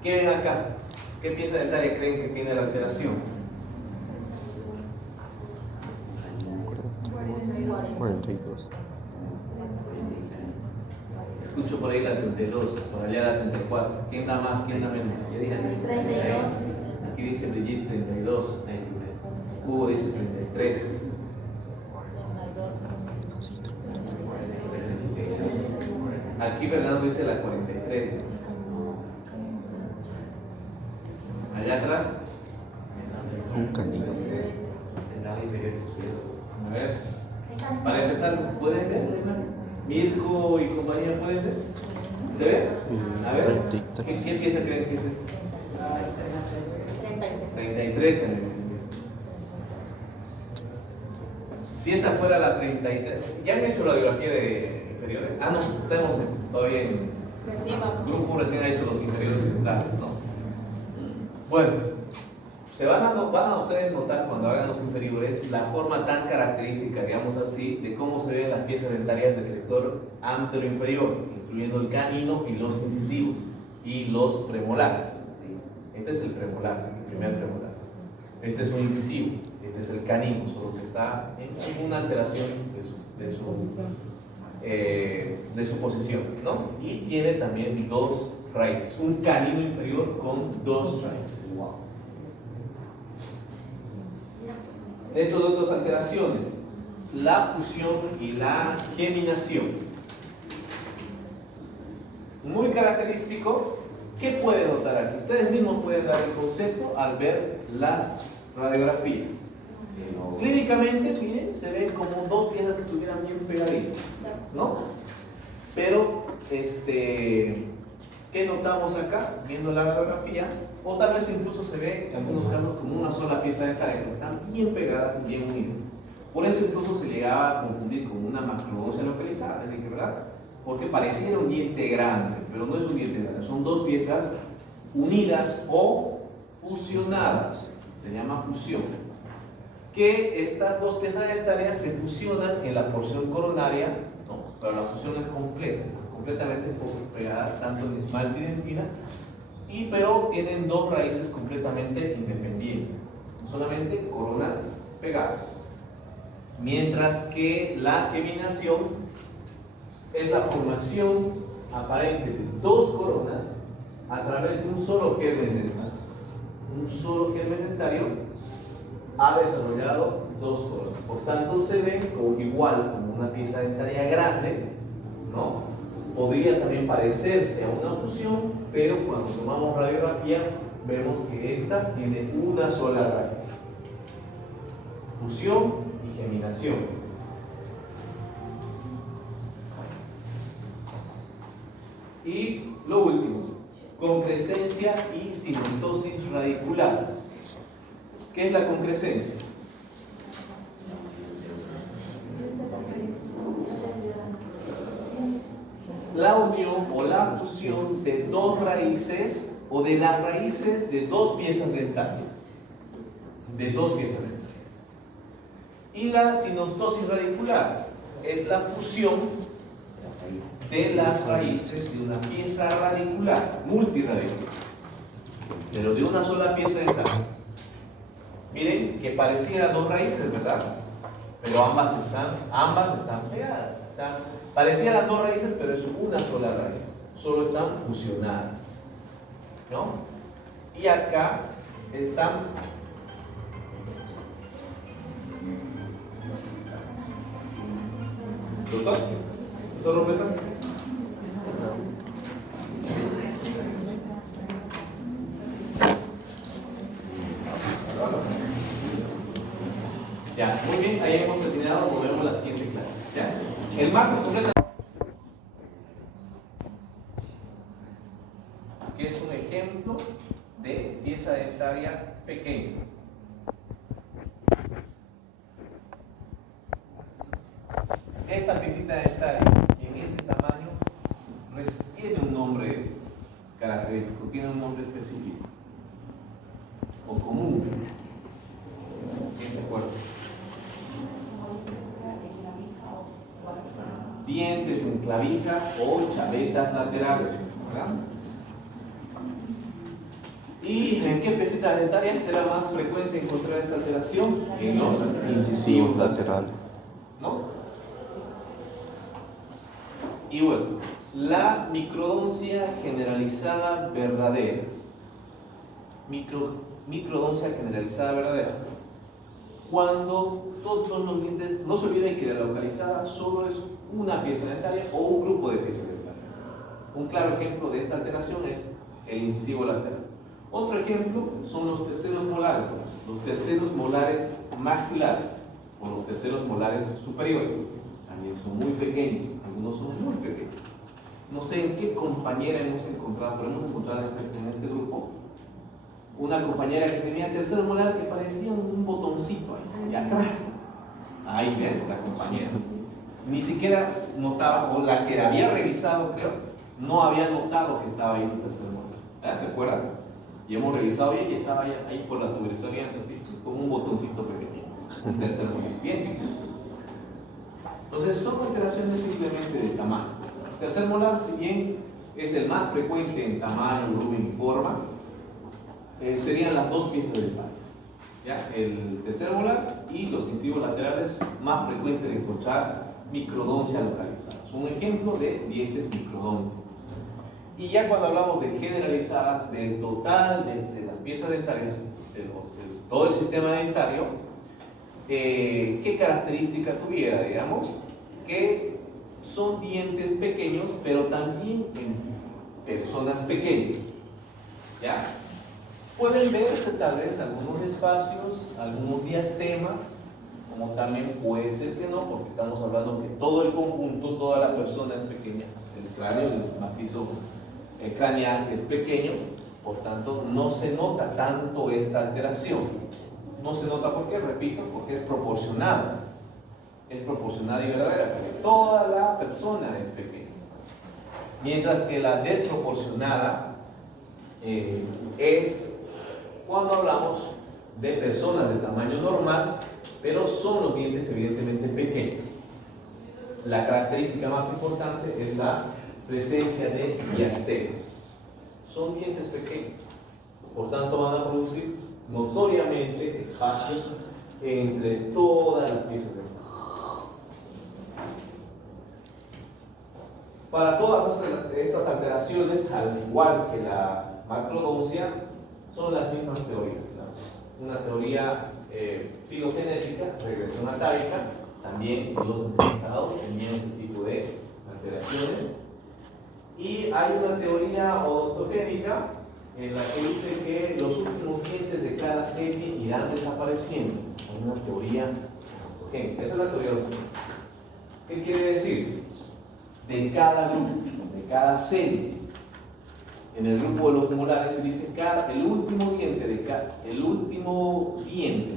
¿Qué ven acá? ¿Qué pieza dentaria creen que tiene la alteración? 42. Escucho por ahí la 32, por allá la 34. ¿Quién da más? ¿Quién da menos? 32. Aquí dice Brigitte 32. Hugo dice 33. Aquí Fernando dice la 43. Allá atrás. Un canino. A ver. Para empezar, ¿pueden ver? Mirko y compañía, ¿pueden ver? ¿Se ve? A ver. ¿Qué pieza creen que es esta? 33 también. Si esa fuera la 33, ¿ya han hecho la radiografía de inferiores? Ah, no, estamos todavía en grupo, recién ha hecho los inferiores centrales, ¿no? Bueno, van a ustedes notar cuando hagan los inferiores la forma tan característica, digamos así, de cómo se ven las piezas dentarias del sector anteroinferior, incluyendo el canino y los incisivos y los premolares. Este es el premolar, el primer premolar. Este es un incisivo, este es el canino, solo que está en una alteración de su posición, ¿no? Y tiene también dos raíces, un canino inferior con dos raíces. Dentro de otras alteraciones, la fusión y la geminación. Muy característico. ¿Qué pueden notar aquí? Ustedes mismos pueden dar el concepto al ver las radiografías. Clínicamente, miren, se ven como dos piezas que estuvieran bien pegaditas, ¿no? Pero, ¿qué notamos acá? Viendo la radiografía, o tal vez incluso se ve en algunos casos como una sola pieza dentaria, que están bien pegadas y bien unidas. Por eso incluso se llegaba a confundir con una macrodoncia localizada, ¿verdad? Porque pareciera un diente grande, pero no es un diente grande, son dos piezas unidas o fusionadas, se llama fusión. Que estas dos piezas dentarias se fusionan en la porción coronaria, ¿no? Pero la fusión es completa, están completamente pegadas tanto en esmalte y dentina, pero tienen dos raíces completamente independientes, solamente coronas pegadas. Mientras que la geminación es la formación aparente de dos coronas a través de un solo germen dentario. Un solo germen dentario ha desarrollado dos coronas. Por tanto, se ve igual como una pieza dentaria grande, ¿no? Podría también parecerse a una fusión, pero cuando tomamos radiografía vemos que esta tiene una sola raíz. Fusión y geminación. Y lo último, concrescencia y sinostosis radicular. ¿Qué es la concrescencia? La unión o la fusión de dos raíces o de las raíces de dos piezas dentarias. De dos piezas dentarias. Y la sinostosis radicular es la fusión de las raíces de una pieza radicular, multiradicular. pero de una sola pieza dental. Miren que parecieran dos raíces, ¿verdad? Pero ambas están pegadas. O sea, parecían las dos raíces, pero es una sola raíz. Solo están fusionadas, ¿no? Y acá están ¿Doctor López? Ya, muy bien, ahí hemos terminado, volvemos a la siguiente clase. ¿Ya? El marco es completo, que es un ejemplo de pieza dentaria pequeña. Esta piecita dentaria en ese tamaño tiene un nombre característico, tiene un nombre específico o común. ¿Quién se acuerda? Dientes en clavija o chavetas laterales, ¿verdad? ¿Y en qué piecitas dentarias será más frecuente encontrar esta alteración? En los incisivos laterales, ¿no? Y bueno, la microdoncia generalizada verdadera. Microdoncia generalizada verdadera. Cuando todos los dientes, no se olviden que la localizada solo es una pieza dentaria o un grupo de piezas dentarias. Un claro ejemplo de esta alteración es el incisivo lateral. Otro ejemplo son los terceros molares, los terceros molares maxilares o los terceros molares superiores. También son muy pequeños, algunos son muy pequeños. No sé en qué compañera hemos encontrado, pero hemos encontrado en este grupo una compañera que tenía tercer molar que parecía un botoncito ahí atrás. Ahí ven, la compañera. Ni siquiera notaba, o la que había revisado, creo, no había notado que estaba ahí un tercer molar. ¿Se acuerdan? Y hemos revisado bien y estaba ahí por la tuberosidad así, con un botoncito pequeño. Un tercer molar, bien chiquito. Entonces son alteraciones simplemente de tamaño. El tercer molar, si bien es el más frecuente en tamaño, volumen y forma, serían las dos piezas dentales. ¿Ya? El tercer molar y los incisivos laterales más frecuentes de encontrar microdoncia localizada. Son un ejemplo de dientes microdónticos. Y ya cuando hablamos de generalizada, del total de las piezas dentarias, de todo el sistema dentario, ¿qué característica tuviera? Digamos que son dientes pequeños, pero también en personas pequeñas. ¿Ya? Pueden verse tal vez algunos espacios, algunos diastemas, como también puede ser que no, porque estamos hablando que todo el conjunto, toda la persona es pequeña. El cráneo, el macizo craneal es pequeño, por tanto no se nota tanto esta alteración. No se nota porque, repito, porque es proporcionada. Es proporcionada y verdadera, porque toda la persona es pequeña. Mientras que la desproporcionada es cuando hablamos de personas de tamaño normal, pero son los dientes evidentemente pequeños. La característica más importante es la presencia de diastemas. Son dientes pequeños, por tanto van a producir notoriamente espacios entre todas las piezas dentales. Para todas estas alteraciones, al igual que la macrodoncia, son las mismas teorías, ¿no? Una teoría filogenética, regresión atávica, también los antepasados tenían este tipo de alteraciones. Y hay una teoría odontogénica en la que dice que los últimos dientes de cada serie irán desapareciendo. Hay una teoría odontogénica. Esa es la teoría odontogénica. ¿Qué quiere decir? De cada grupo, de cada serie. En el grupo de los molares se dice que el último diente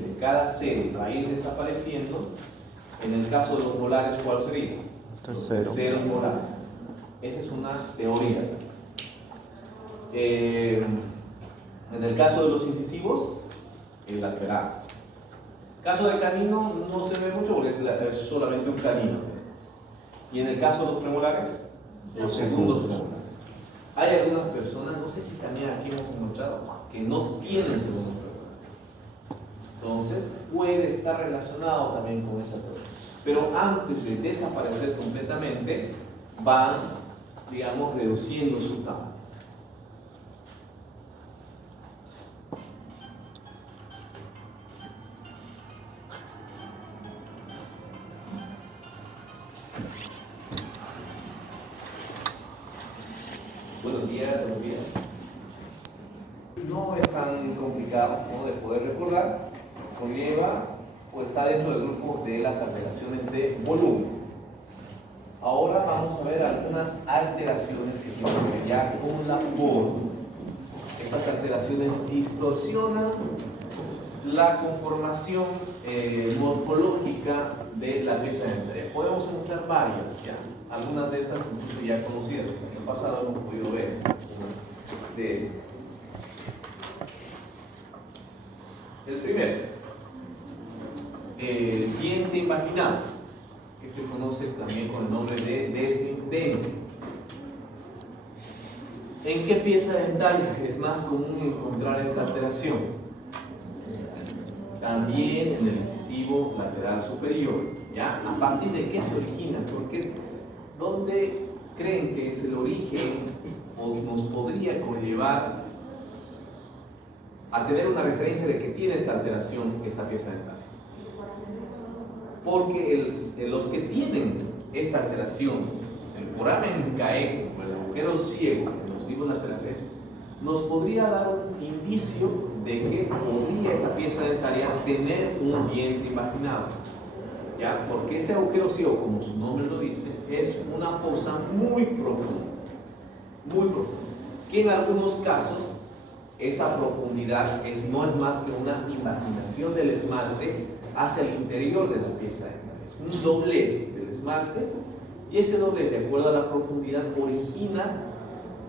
de cada serie va a ir desapareciendo. En el caso de los molares, ¿cuál sería? Los terceros molares. Esa es una teoría. En el caso de los incisivos, el lateral. Caso de canino no se ve mucho porque es solamente un canino. Y en el caso de los premolares, los segundos premolares. Hay algunas personas, no sé si también aquí hemos encontrado, que no tienen segundos permanentes. Entonces, puede estar relacionado también con esa teoría. Pero antes de desaparecer completamente, van, digamos, reduciendo su tamaño. Buenos días. No es tan complicado, ¿no?, de poder recordar. Conlleva o está dentro del grupo de las alteraciones de volumen. Ahora vamos a ver algunas alteraciones que tienen que ver ya con la forma. Estas alteraciones distorsionan la conformación morfológica de la pieza dentaria. Podemos encontrar varias ya. Algunas de estas incluso ya conocidas, en el pasado hemos podido ver de estas. El primero, diente imaginado, que se conoce también con el nombre de desinsdente. ¿En qué pieza dental es más común encontrar esta alteración? También en el incisivo lateral superior. ¿Ya? ¿A partir de qué se origina? Porque ¿dónde creen que es el origen o nos podría conllevar a tener una referencia de que tiene esta alteración esta pieza dental? Porque los que tienen esta alteración, el foramen caeco o el agujero ciego en los ciclos laterales, nos podría dar un indicio de que podría esa pieza dentaria tener un diente imaginado. ¿Ya? Porque ese agujero ciego, como su nombre lo dice, es una fosa muy profunda, que en algunos casos esa profundidad no es más que una imaginación del esmalte hacia el interior de la pieza dentaria. Es un doblez del esmalte, y ese doblez, de acuerdo a la profundidad, origina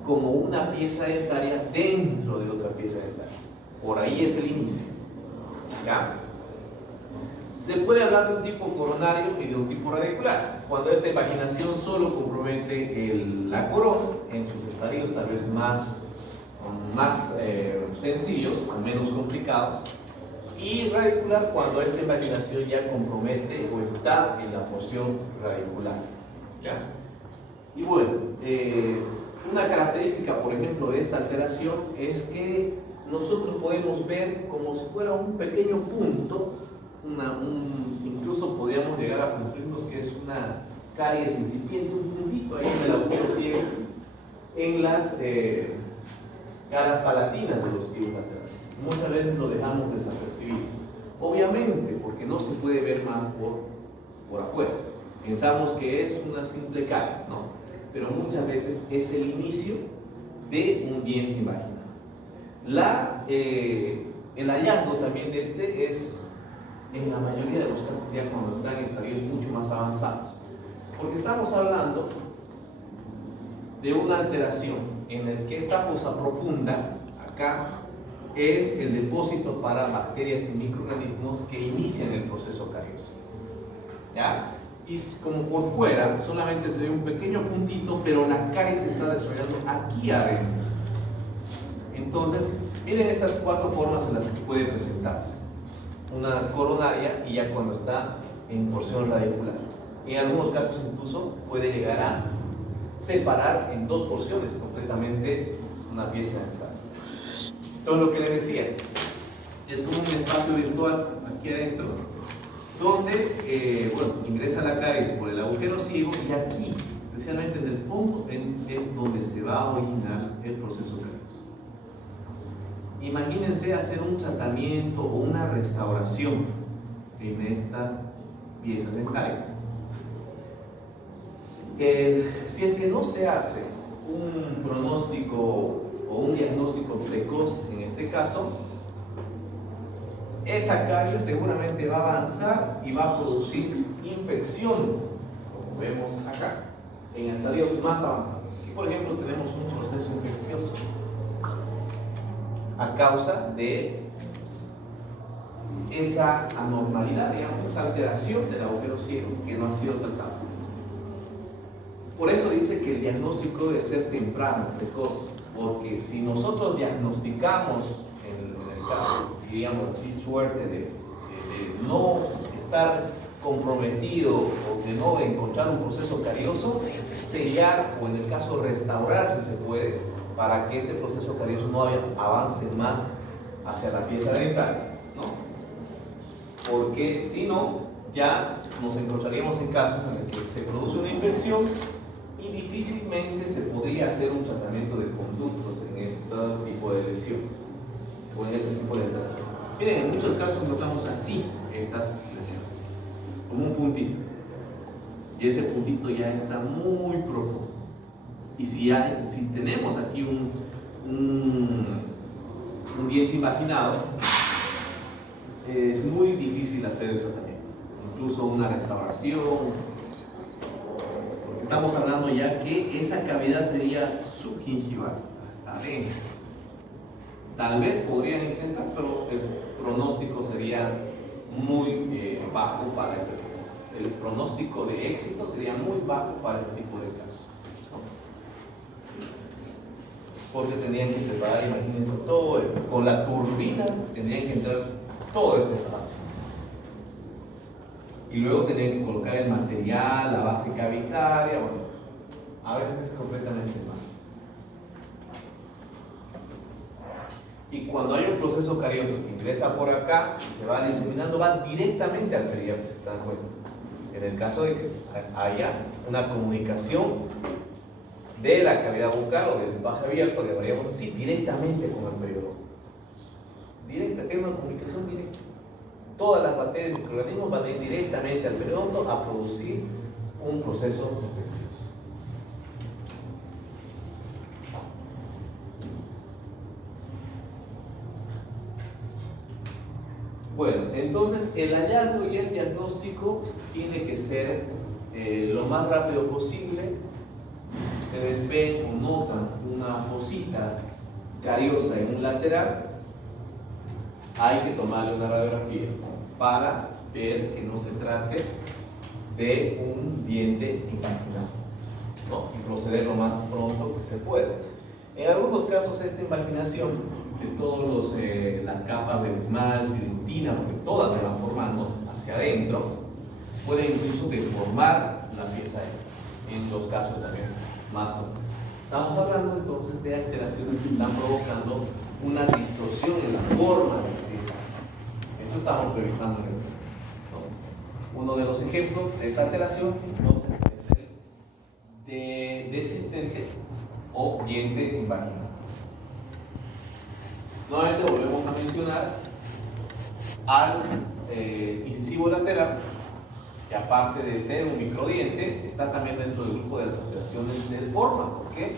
como una pieza dentaria dentro de otra pieza dentaria. Por ahí es el inicio. ¿Ya? Se puede hablar de un tipo coronario y de un tipo radicular, cuando esta imaginación solo compromete la corona en sus estadios tal vez más sencillos o menos complicados, y radicular cuando esta imaginación ya compromete o está en la porción radicular. ¿Ya? Y bueno, una característica, por ejemplo, de esta alteración es que nosotros podemos ver como si fuera un pequeño punto, incluso podríamos llegar a concluirnos que es una caries incipiente, un puntito ahí en el agujero ciego, en las caras palatinas de los ciclos laterales. Muchas veces lo dejamos desapercibido, obviamente porque no se puede ver más por afuera. Pensamos que es una simple caries, ¿no? Pero muchas veces es el inicio de un diente imaginado. El hallazgo también de este es, en la mayoría de los casos, ya cuando están en estadios mucho más avanzados, porque estamos hablando de una alteración en el que esta fosa profunda, acá, es el depósito para bacterias y microorganismos que inician el proceso carioso. ¿Ya? Y como por fuera solamente se ve un pequeño puntito, pero la caries se está desarrollando aquí adentro. Entonces, miren estas cuatro formas en las que puede presentarse. Una coronaria, y ya cuando está en porción radicular. En algunos casos incluso puede llegar a separar en dos porciones completamente una pieza dental. Todo lo que les decía, es como un espacio virtual aquí adentro, donde ingresa la caries por el agujero ciego, y aquí, especialmente en el fondo, es donde se va a originar el proceso carioso. Imagínense hacer un tratamiento o una restauración en estas piezas dentales. Si es que no se hace un pronóstico o un diagnóstico precoz en este caso, esa caries seguramente va a avanzar y va a producir infecciones, como vemos acá, en estadios más avanzados. Aquí, por ejemplo, tenemos un proceso infeccioso a causa de esa anormalidad, digamos, esa alteración del agujero ciego que no ha sido tratado. Por eso dice que el diagnóstico debe ser temprano, precoz, porque si nosotros diagnosticamos diríamos así, suerte de no estar comprometido o de no encontrar un proceso carioso, sellar o en el caso restaurar si se puede, para que ese proceso carioso no avance más hacia la pieza dental, ¿no? Porque si no, ya nos encontraríamos en casos en los que se produce una infección y difícilmente se podría hacer un tratamiento de conductos en este tipo de lesiones o en este tipo de alteraciones. Miren, en muchos casos encontramos así estas lesiones, como un puntito, y ese puntito ya está muy profundo. Y si tenemos aquí un diente imaginado, es muy difícil hacer el tratamiento, incluso una restauración, porque estamos hablando ya que esa cavidad sería subgingival, hasta adentro. Tal vez podrían intentar, pero el pronóstico sería muy bajo para este tipo. El pronóstico de éxito sería muy bajo para este tipo de casos, ¿no? Porque tendrían que separar, imagínense, todo esto. Con la turbina tendrían que entrar todo este espacio. Y luego tendrían que colocar el material, la base cavitaria, bueno, a veces es completamente mal. Y cuando hay un proceso carioso que ingresa por acá, se va diseminando, va directamente al periódico, ¿se dan cuenta? En el caso de que haya una comunicación de la cavidad bucal o del espacio abierto, le llamaríamos así, directamente con el periódico. Directa, tiene una comunicación directa. Todas las bacterias y microorganismos van a ir directamente al periodonto a producir un proceso infeccioso. Bueno, entonces el hallazgo y el diagnóstico tiene que ser lo más rápido posible. Ustedes ven o notan una fosita cariosa en un lateral, hay que tomarle una radiografía para ver que no se trate de un diente invaginal, ¿no? Y proceder lo más pronto que se pueda. En algunos casos esta invaginación de todas las capas de esmalte y dentina, porque todas se van formando hacia adentro, puede incluso deformar la pieza en los casos también más o menos. Estamos hablando entonces de alteraciones que están provocando una distorsión en la forma de la pieza. Eso estamos revisando en este, ¿no? Uno de los ejemplos de esta alteración entonces es el de desistente o diente invaginal. Nuevamente volvemos a mencionar al incisivo lateral, que aparte de ser un microdiente, está también dentro del grupo de las alteraciones de forma. ¿Por qué?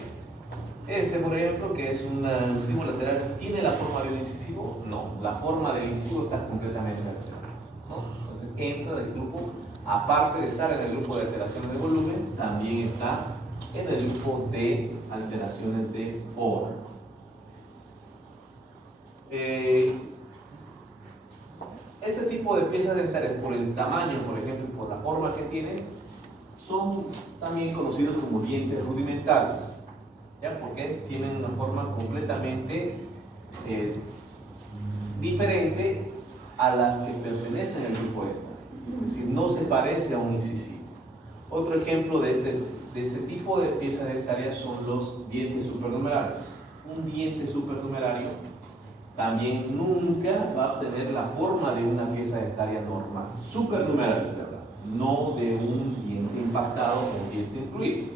Por ejemplo, que es un incisivo lateral, ¿tiene la forma de un incisivo? No, la forma del incisivo está completamente alterada, ¿no? Entonces entra del grupo, aparte de estar en el grupo de alteraciones de volumen, también está en el grupo de alteraciones de forma. Este tipo de piezas dentarias, por el tamaño, por ejemplo, y por la forma que tienen, son también conocidos como dientes rudimentarios, ¿ya? Porque tienen una forma completamente diferente a las que pertenecen al grupo dental. Es decir, no se parece a un incisivo. Otro ejemplo de este tipo de piezas dentarias son los dientes supernumerarios. Un diente supernumerario también nunca va a obtener la forma de una pieza dentaria normal. Supernumerario, ¿verdad? No de un diente impactado o un diente incluido.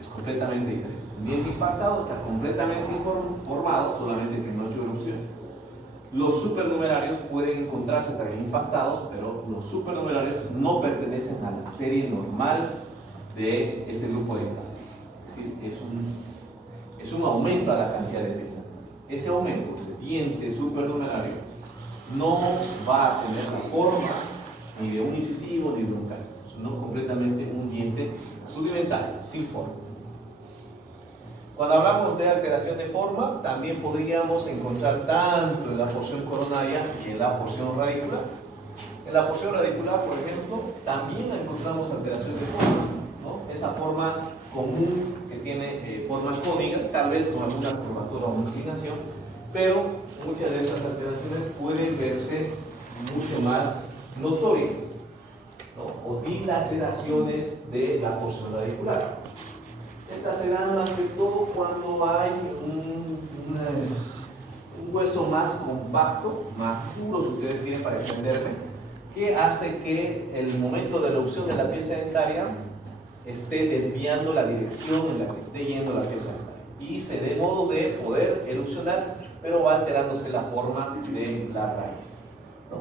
Es completamente diferente. Un diente impactado está completamente formado, solamente que no ha hecho erupción. Los supernumerarios pueden encontrarse también impactados, pero los supernumerarios no pertenecen a la serie normal de ese grupo dental. Es decir, es un aumento a la cantidad de piezas. Ese aumento, ese diente supernumerario, no va a tener la forma ni de un incisivo ni de un cáliz, sino completamente un diente rudimentario, sin forma. Cuando hablamos de alteración de forma, también podríamos encontrar tanto en la porción coronaria y en la porción radicular. En la porción radicular, por ejemplo, también encontramos alteración de forma, ¿no? Esa forma común que tiene forma cónica, tal vez con alguna curvatura o inclinación, pero muchas de estas alteraciones pueden verse mucho más notorias, ¿no? O dilaceraciones de la porción radicular. Estas se dan más que todo cuando hay un hueso más compacto, más duro, si ustedes quieren, para entenderme, que hace que el momento de erupción de la pieza dentaria esté desviando la dirección en la que esté yendo la pieza dentaria y se dé modo de poder erupcionar, pero va alterándose la forma de la raíz, ¿no?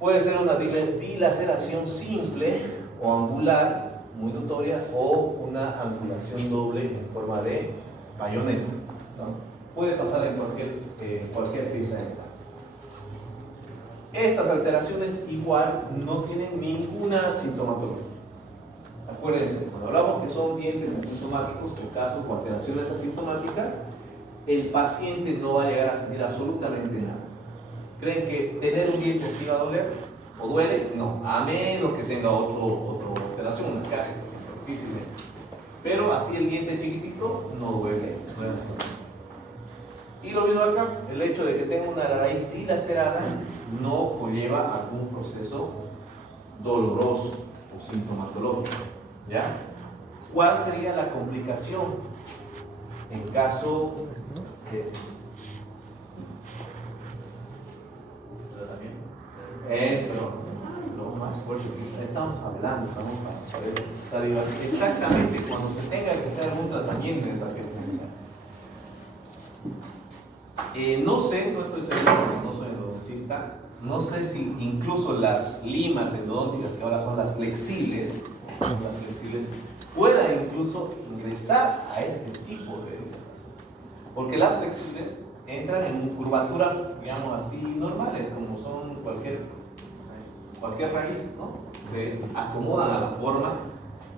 Puede ser una dilaceración simple o angular, muy notoria, o una angulación doble en forma de bayoneta, ¿no? Puede pasar en cualquier pieza dental. Estas alteraciones igual no tienen ninguna sintomatología. Acuérdense, cuando hablamos que son dientes asintomáticos, o casos con alteraciones asintomáticas, el paciente no va a llegar a sentir absolutamente nada. ¿Creen que tener un diente sí va a doler? ¿O duele? No, a menos que tenga otra alteración, una caries, difícilmente. Pero así el diente chiquitito no duele, no es así. Y lo mismo acá, el hecho de que tenga una raíz dilacerada no conlleva algún proceso doloroso o sintomatológico, ¿ya? ¿Cuál sería la complicación en caso de pero lo más fuerte, estamos hablando, estamos para saber exactamente cuando se tenga que hacer algún tratamiento en la pieza dental. No sé, no estoy seguro, no soy endodoncista, no sé si incluso las limas endodónticas, que ahora son las flexibles, pueda incluso ingresar a este tipo de discapacidad. Porque las flexibles entran en curvaturas, digamos así, normales, como son cualquier raíz, ¿no? Se acomodan a la forma,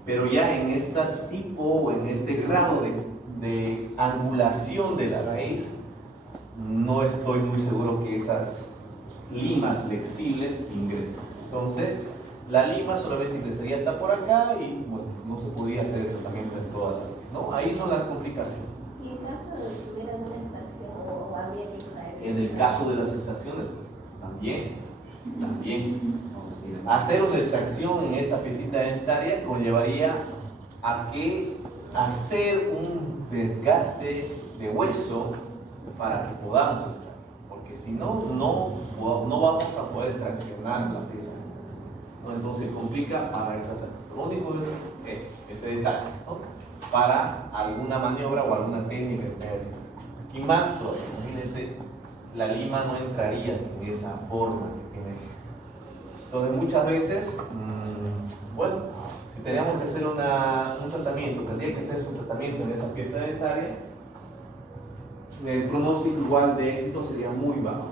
pero ya en este tipo o en este grado de angulación de la raíz, no estoy muy seguro que esas limas flexibles ingresen. Entonces, la lima solamente ingresaría hasta por acá y bueno, no se podría hacer el tratamiento en toda la vida, ¿no? Ahí son las complicaciones. Y en caso de que tuviera una extracción o abierta. En el caso de las extracciones, también. Hacer una extracción en esta piecita dentaria conllevaría a que hacer un desgaste de hueso para que podamos extraer, porque si no, no vamos a poder traccionar la pieza, ¿no? Entonces complica para el tratamiento. Lo único es ese detalle, ¿no? Para alguna maniobra o alguna técnica estética. Aquí más todavía, imagínense, la lima no entraría en esa forma que tiene. Entonces muchas veces, bueno, si teníamos que hacer un tratamiento, tendría que hacerse un tratamiento en esa pieza dentaria, el pronóstico igual de éxito sería muy bajo,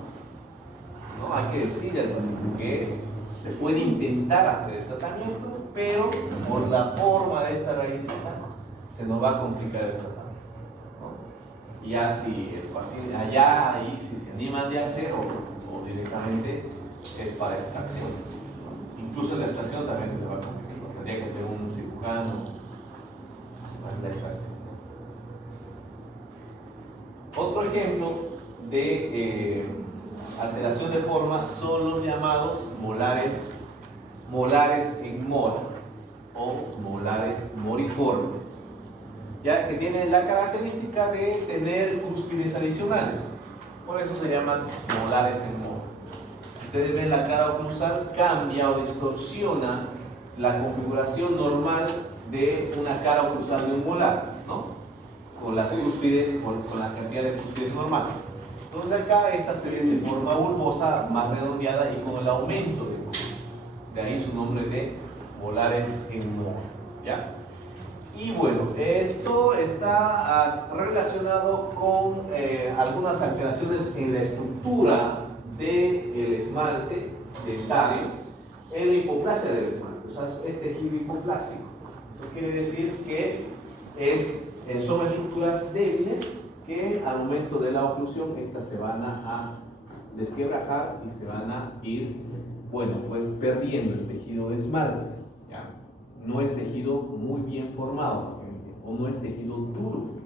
¿no? Hay que decirle al paciente que se puede intentar hacer el tratamiento, pero por la forma de esta raícita se nos va a complicar el tratamiento, ¿no? Y ya si el paciente ahí si se animan de hacer o directamente es para extracción, ¿no? Incluso la extracción también se le va a complicar, tendría que ser un cirujano para la extracción. Otro ejemplo de alteración de forma son los llamados molares en mora o molares moriformes, ya que tienen la característica de tener cúspides adicionales, por eso se llaman molares en mora. Ustedes ven la cara oclusal cambia o distorsiona la configuración normal de una cara oclusal de un molar, ¿no? Con las cúspides, con la cantidad de cúspides normal. Entonces acá estas se ven de forma bulbosa, más redondeada y con el aumento de cúspides. De ahí su nombre de molares en mora, ¿ya? Y bueno, esto está relacionado con algunas alteraciones en la estructura del esmalte dentario, en la hipoplasia del esmalte, o sea, es tejido hipoplásico. Eso quiere decir que son estructuras débiles que al momento de la oclusión estas se van a desquebrajar y se van a ir, bueno, pues perdiendo el tejido de esmalte, ¿ya? No es tejido muy bien formado o no es tejido duro.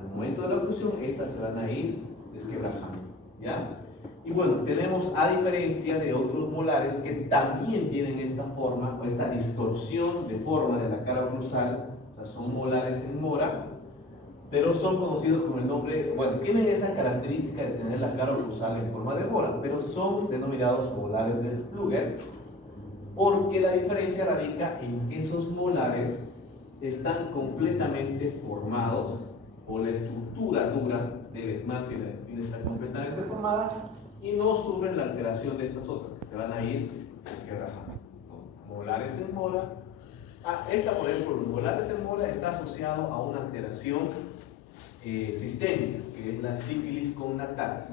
Al momento de la oclusión estas se van a ir desquebrajando, ¿ya? Y bueno, tenemos, a diferencia de otros molares que también tienen esta forma o esta distorsión de forma de la cara oclusal, o sea, son molares en mora, pero son conocidos con el nombre, bueno, tienen esa característica de tener la cara oclusal en forma de mora, pero son denominados molares del Pflüger, porque la diferencia radica en que esos molares están completamente formados, o la estructura dura del esmalte y de la dentina está completamente formada y no sufren la alteración de estas otras que se van a ir desquebrajando. Molares en mora. Esta, por ejemplo, los molares en mora está asociado a una alteración sistémica, que es la sífilis connatal.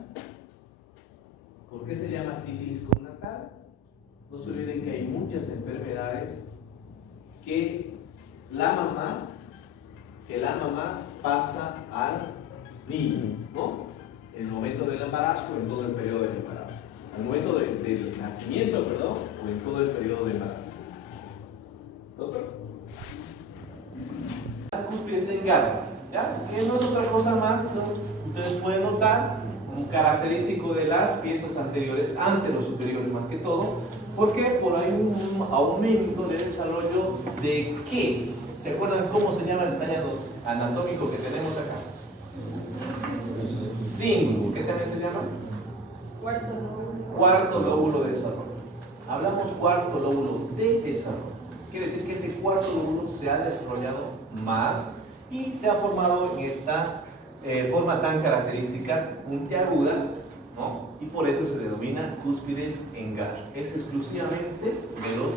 ¿Por qué se llama sífilis connatal? No se olviden que hay muchas enfermedades que la mamá pasa al niño, ¿no? En el momento del embarazo o en todo el periodo del embarazo. Al momento del nacimiento, perdón, o en todo el periodo de embarazo. ¿Doctor? Las cúspides en garra, ¿ya? Que no es otra cosa más, ¿no? Ustedes pueden notar un característico de las piezas anteriores ante los superiores más que todo, porque por ahí un aumento de desarrollo de ¿qué? ¿Se acuerdan cómo se llama el detalle anatómico que tenemos acá? Cíngulo. ¿Qué también se llama? Cuarto lóbulo de desarrollo. Hablamos cuarto lóbulo de desarrollo. Quiere decir que ese cuarto lóbulo se ha desarrollado más y se ha formado en esta forma tan característica puntiaguda, ¿no? Y por eso se denomina cúspides en gar. Es exclusivamente de los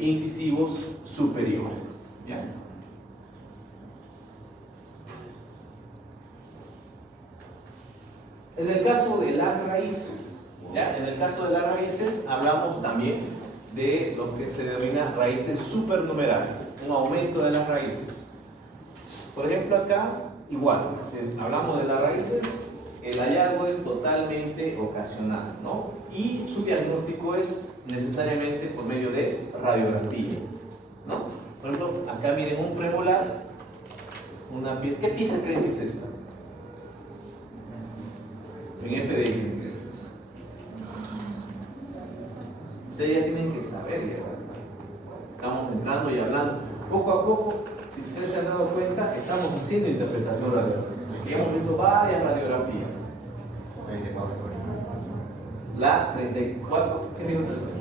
incisivos superiores. ¿Ya? En el caso de las raíces, ¿ya? En el caso de las raíces hablamos también de lo que se denomina raíces supernumerales, un aumento de las raíces. Por ejemplo, acá, igual, si hablamos de las raíces, el hallazgo es totalmente ocasional, ¿no? Y su diagnóstico es necesariamente por medio de radiografías, ¿no? Por ejemplo, acá miren un premolar, una pieza. ¿Qué pieza creen que es esta? En FDI creen que es. Ustedes ya tienen que saber, ¿verdad? Estamos entrando y hablando. Poco a poco, si ustedes se han dado cuenta, estamos haciendo interpretación radiográfica. Aquí hemos visto varias radiografías. La 34,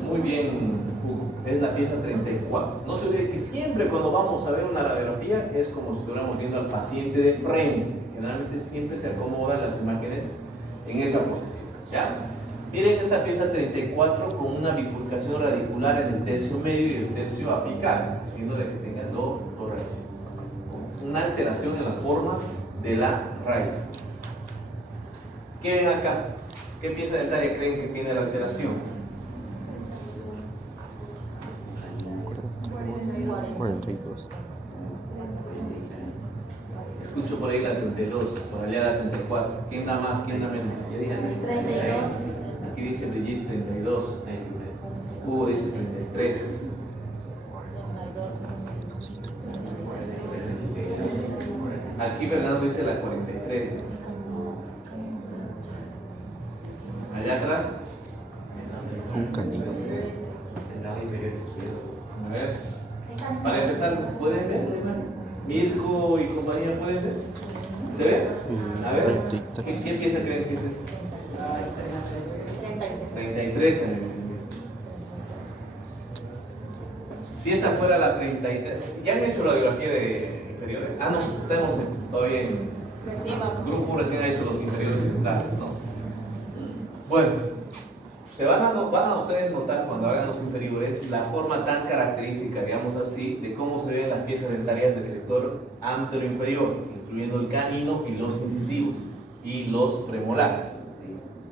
muy bien, Hugo, es la pieza 34. No se olvide que siempre cuando vamos a ver una radiografía es como si estuviéramos viendo al paciente de frente. Generalmente siempre se acomodan las imágenes en esa posición, ¿ya? Miren esta pieza 34 con una bifurcación radicular en el tercio medio y el tercio apical, haciendo de que tengan dos raíces. Una alteración en la forma de la raíz. ¿Qué ven acá? ¿Qué pieza dentaria creen que tiene la alteración? 42. Escucho por ahí la 32, por allá la 34. ¿Quién da más? ¿Quién da menos? Yo dije 32. Aquí dice Brigitte 32. Hugo dice 33. Aquí Fernando dice la 43. Allá atrás. Un canino. A ver. Para empezar, ¿pueden ver? Mirko y compañía, ¿pueden ver? ¿Se ve? A ver. ¿Qué pieza creen que es esta? 33 también es. Si esa fuera la 33, ¿ya han hecho radiografía de inferiores? Ah, no, estamos todavía en grupo, recién ha hecho los inferiores centrales, ¿no? Bueno, van a ustedes notar cuando hagan los inferiores la forma tan característica, digamos así, de cómo se ven las piezas dentarias del sector anteroinferior, incluyendo el canino y los incisivos y los premolares.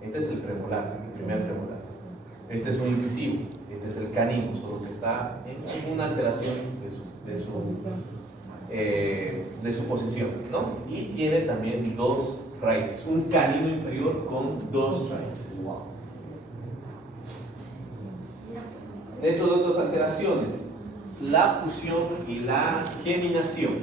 Este es el premolar, el primer premolar. Este es un incisivo, este es el canino, solo que está en una alteración de su posición, ¿no? Y tiene también dos raíces, un canino inferior con dos raíces. Dentro de otras alteraciones, la fusión y la geminación.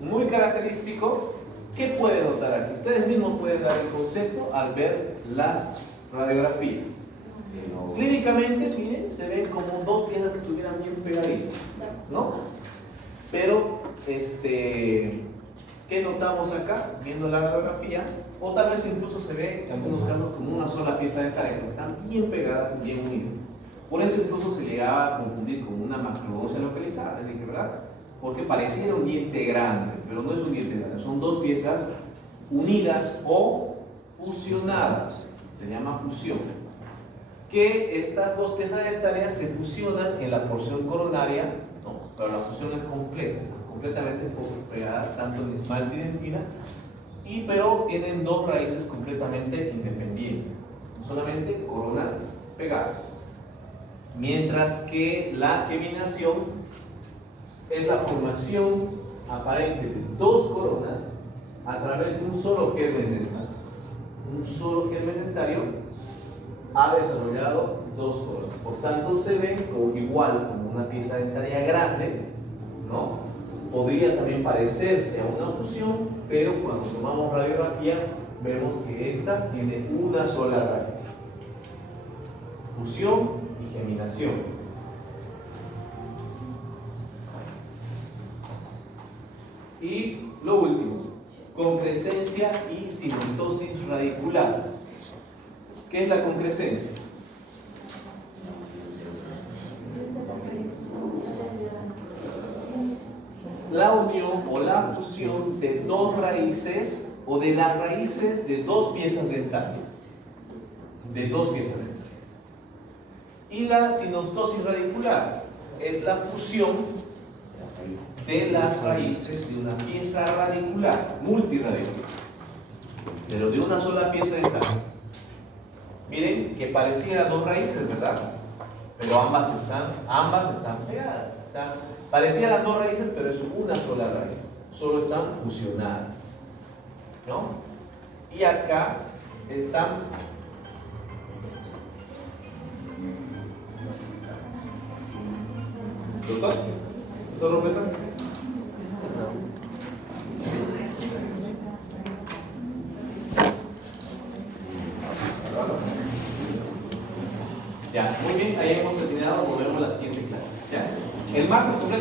Muy característico ¿Qué pueden notar aquí? Ustedes mismos pueden dar el concepto al ver las radiografías. Clínicamente, miren, se ven como dos piezas que estuvieran bien pegaditas, ¿no? Pero, ¿qué notamos acá? Viendo la radiografía, o tal vez incluso se ve en algunos casos como una sola pieza dental, que están bien pegadas y bien unidas. Por eso incluso se llegaba a confundir con una macrodoncia localizada, les dije, ¿verdad? Porque pareciera un diente grande, pero no es un diente grande, son dos piezas unidas o fusionadas, se llama fusión. Que estas dos piezas dentarias se fusionan en la porción coronaria, no, pero la fusión es completa, completamente pegadas tanto en esmalte y dentina, pero tienen dos raíces completamente independientes, solamente coronas pegadas. Mientras que la geminación es la formación aparente de dos coronas a través de un solo germen dentario. Un solo germen dentario ha desarrollado dos coronas. Por tanto, se ve como igual como una pieza dentaria grande, ¿no? Podría también parecerse a una fusión, pero cuando tomamos radiografía vemos que esta tiene una sola raíz. Fusión y geminación. Y lo último, concrescencia y sinostosis radicular. ¿Qué es la concrescencia? La unión o la fusión de dos raíces o de las raíces de dos piezas dentales. De dos piezas dentales. Y la sinostosis radicular es la fusión de las raíces de una pieza radicular, multiradicular, pero de una sola pieza dental. Miren que pareciera dos raíces, ¿verdad? Pero ambas están pegadas. O sea, parecían las dos raíces, pero es una sola raíz. Solo están fusionadas, ¿no? Y acá están ¿doctor? ¿Doctor Rompesa? Ya, muy bien, ahí hemos terminado, volvemos a la siguiente clase. ¿Ya? El martes completo.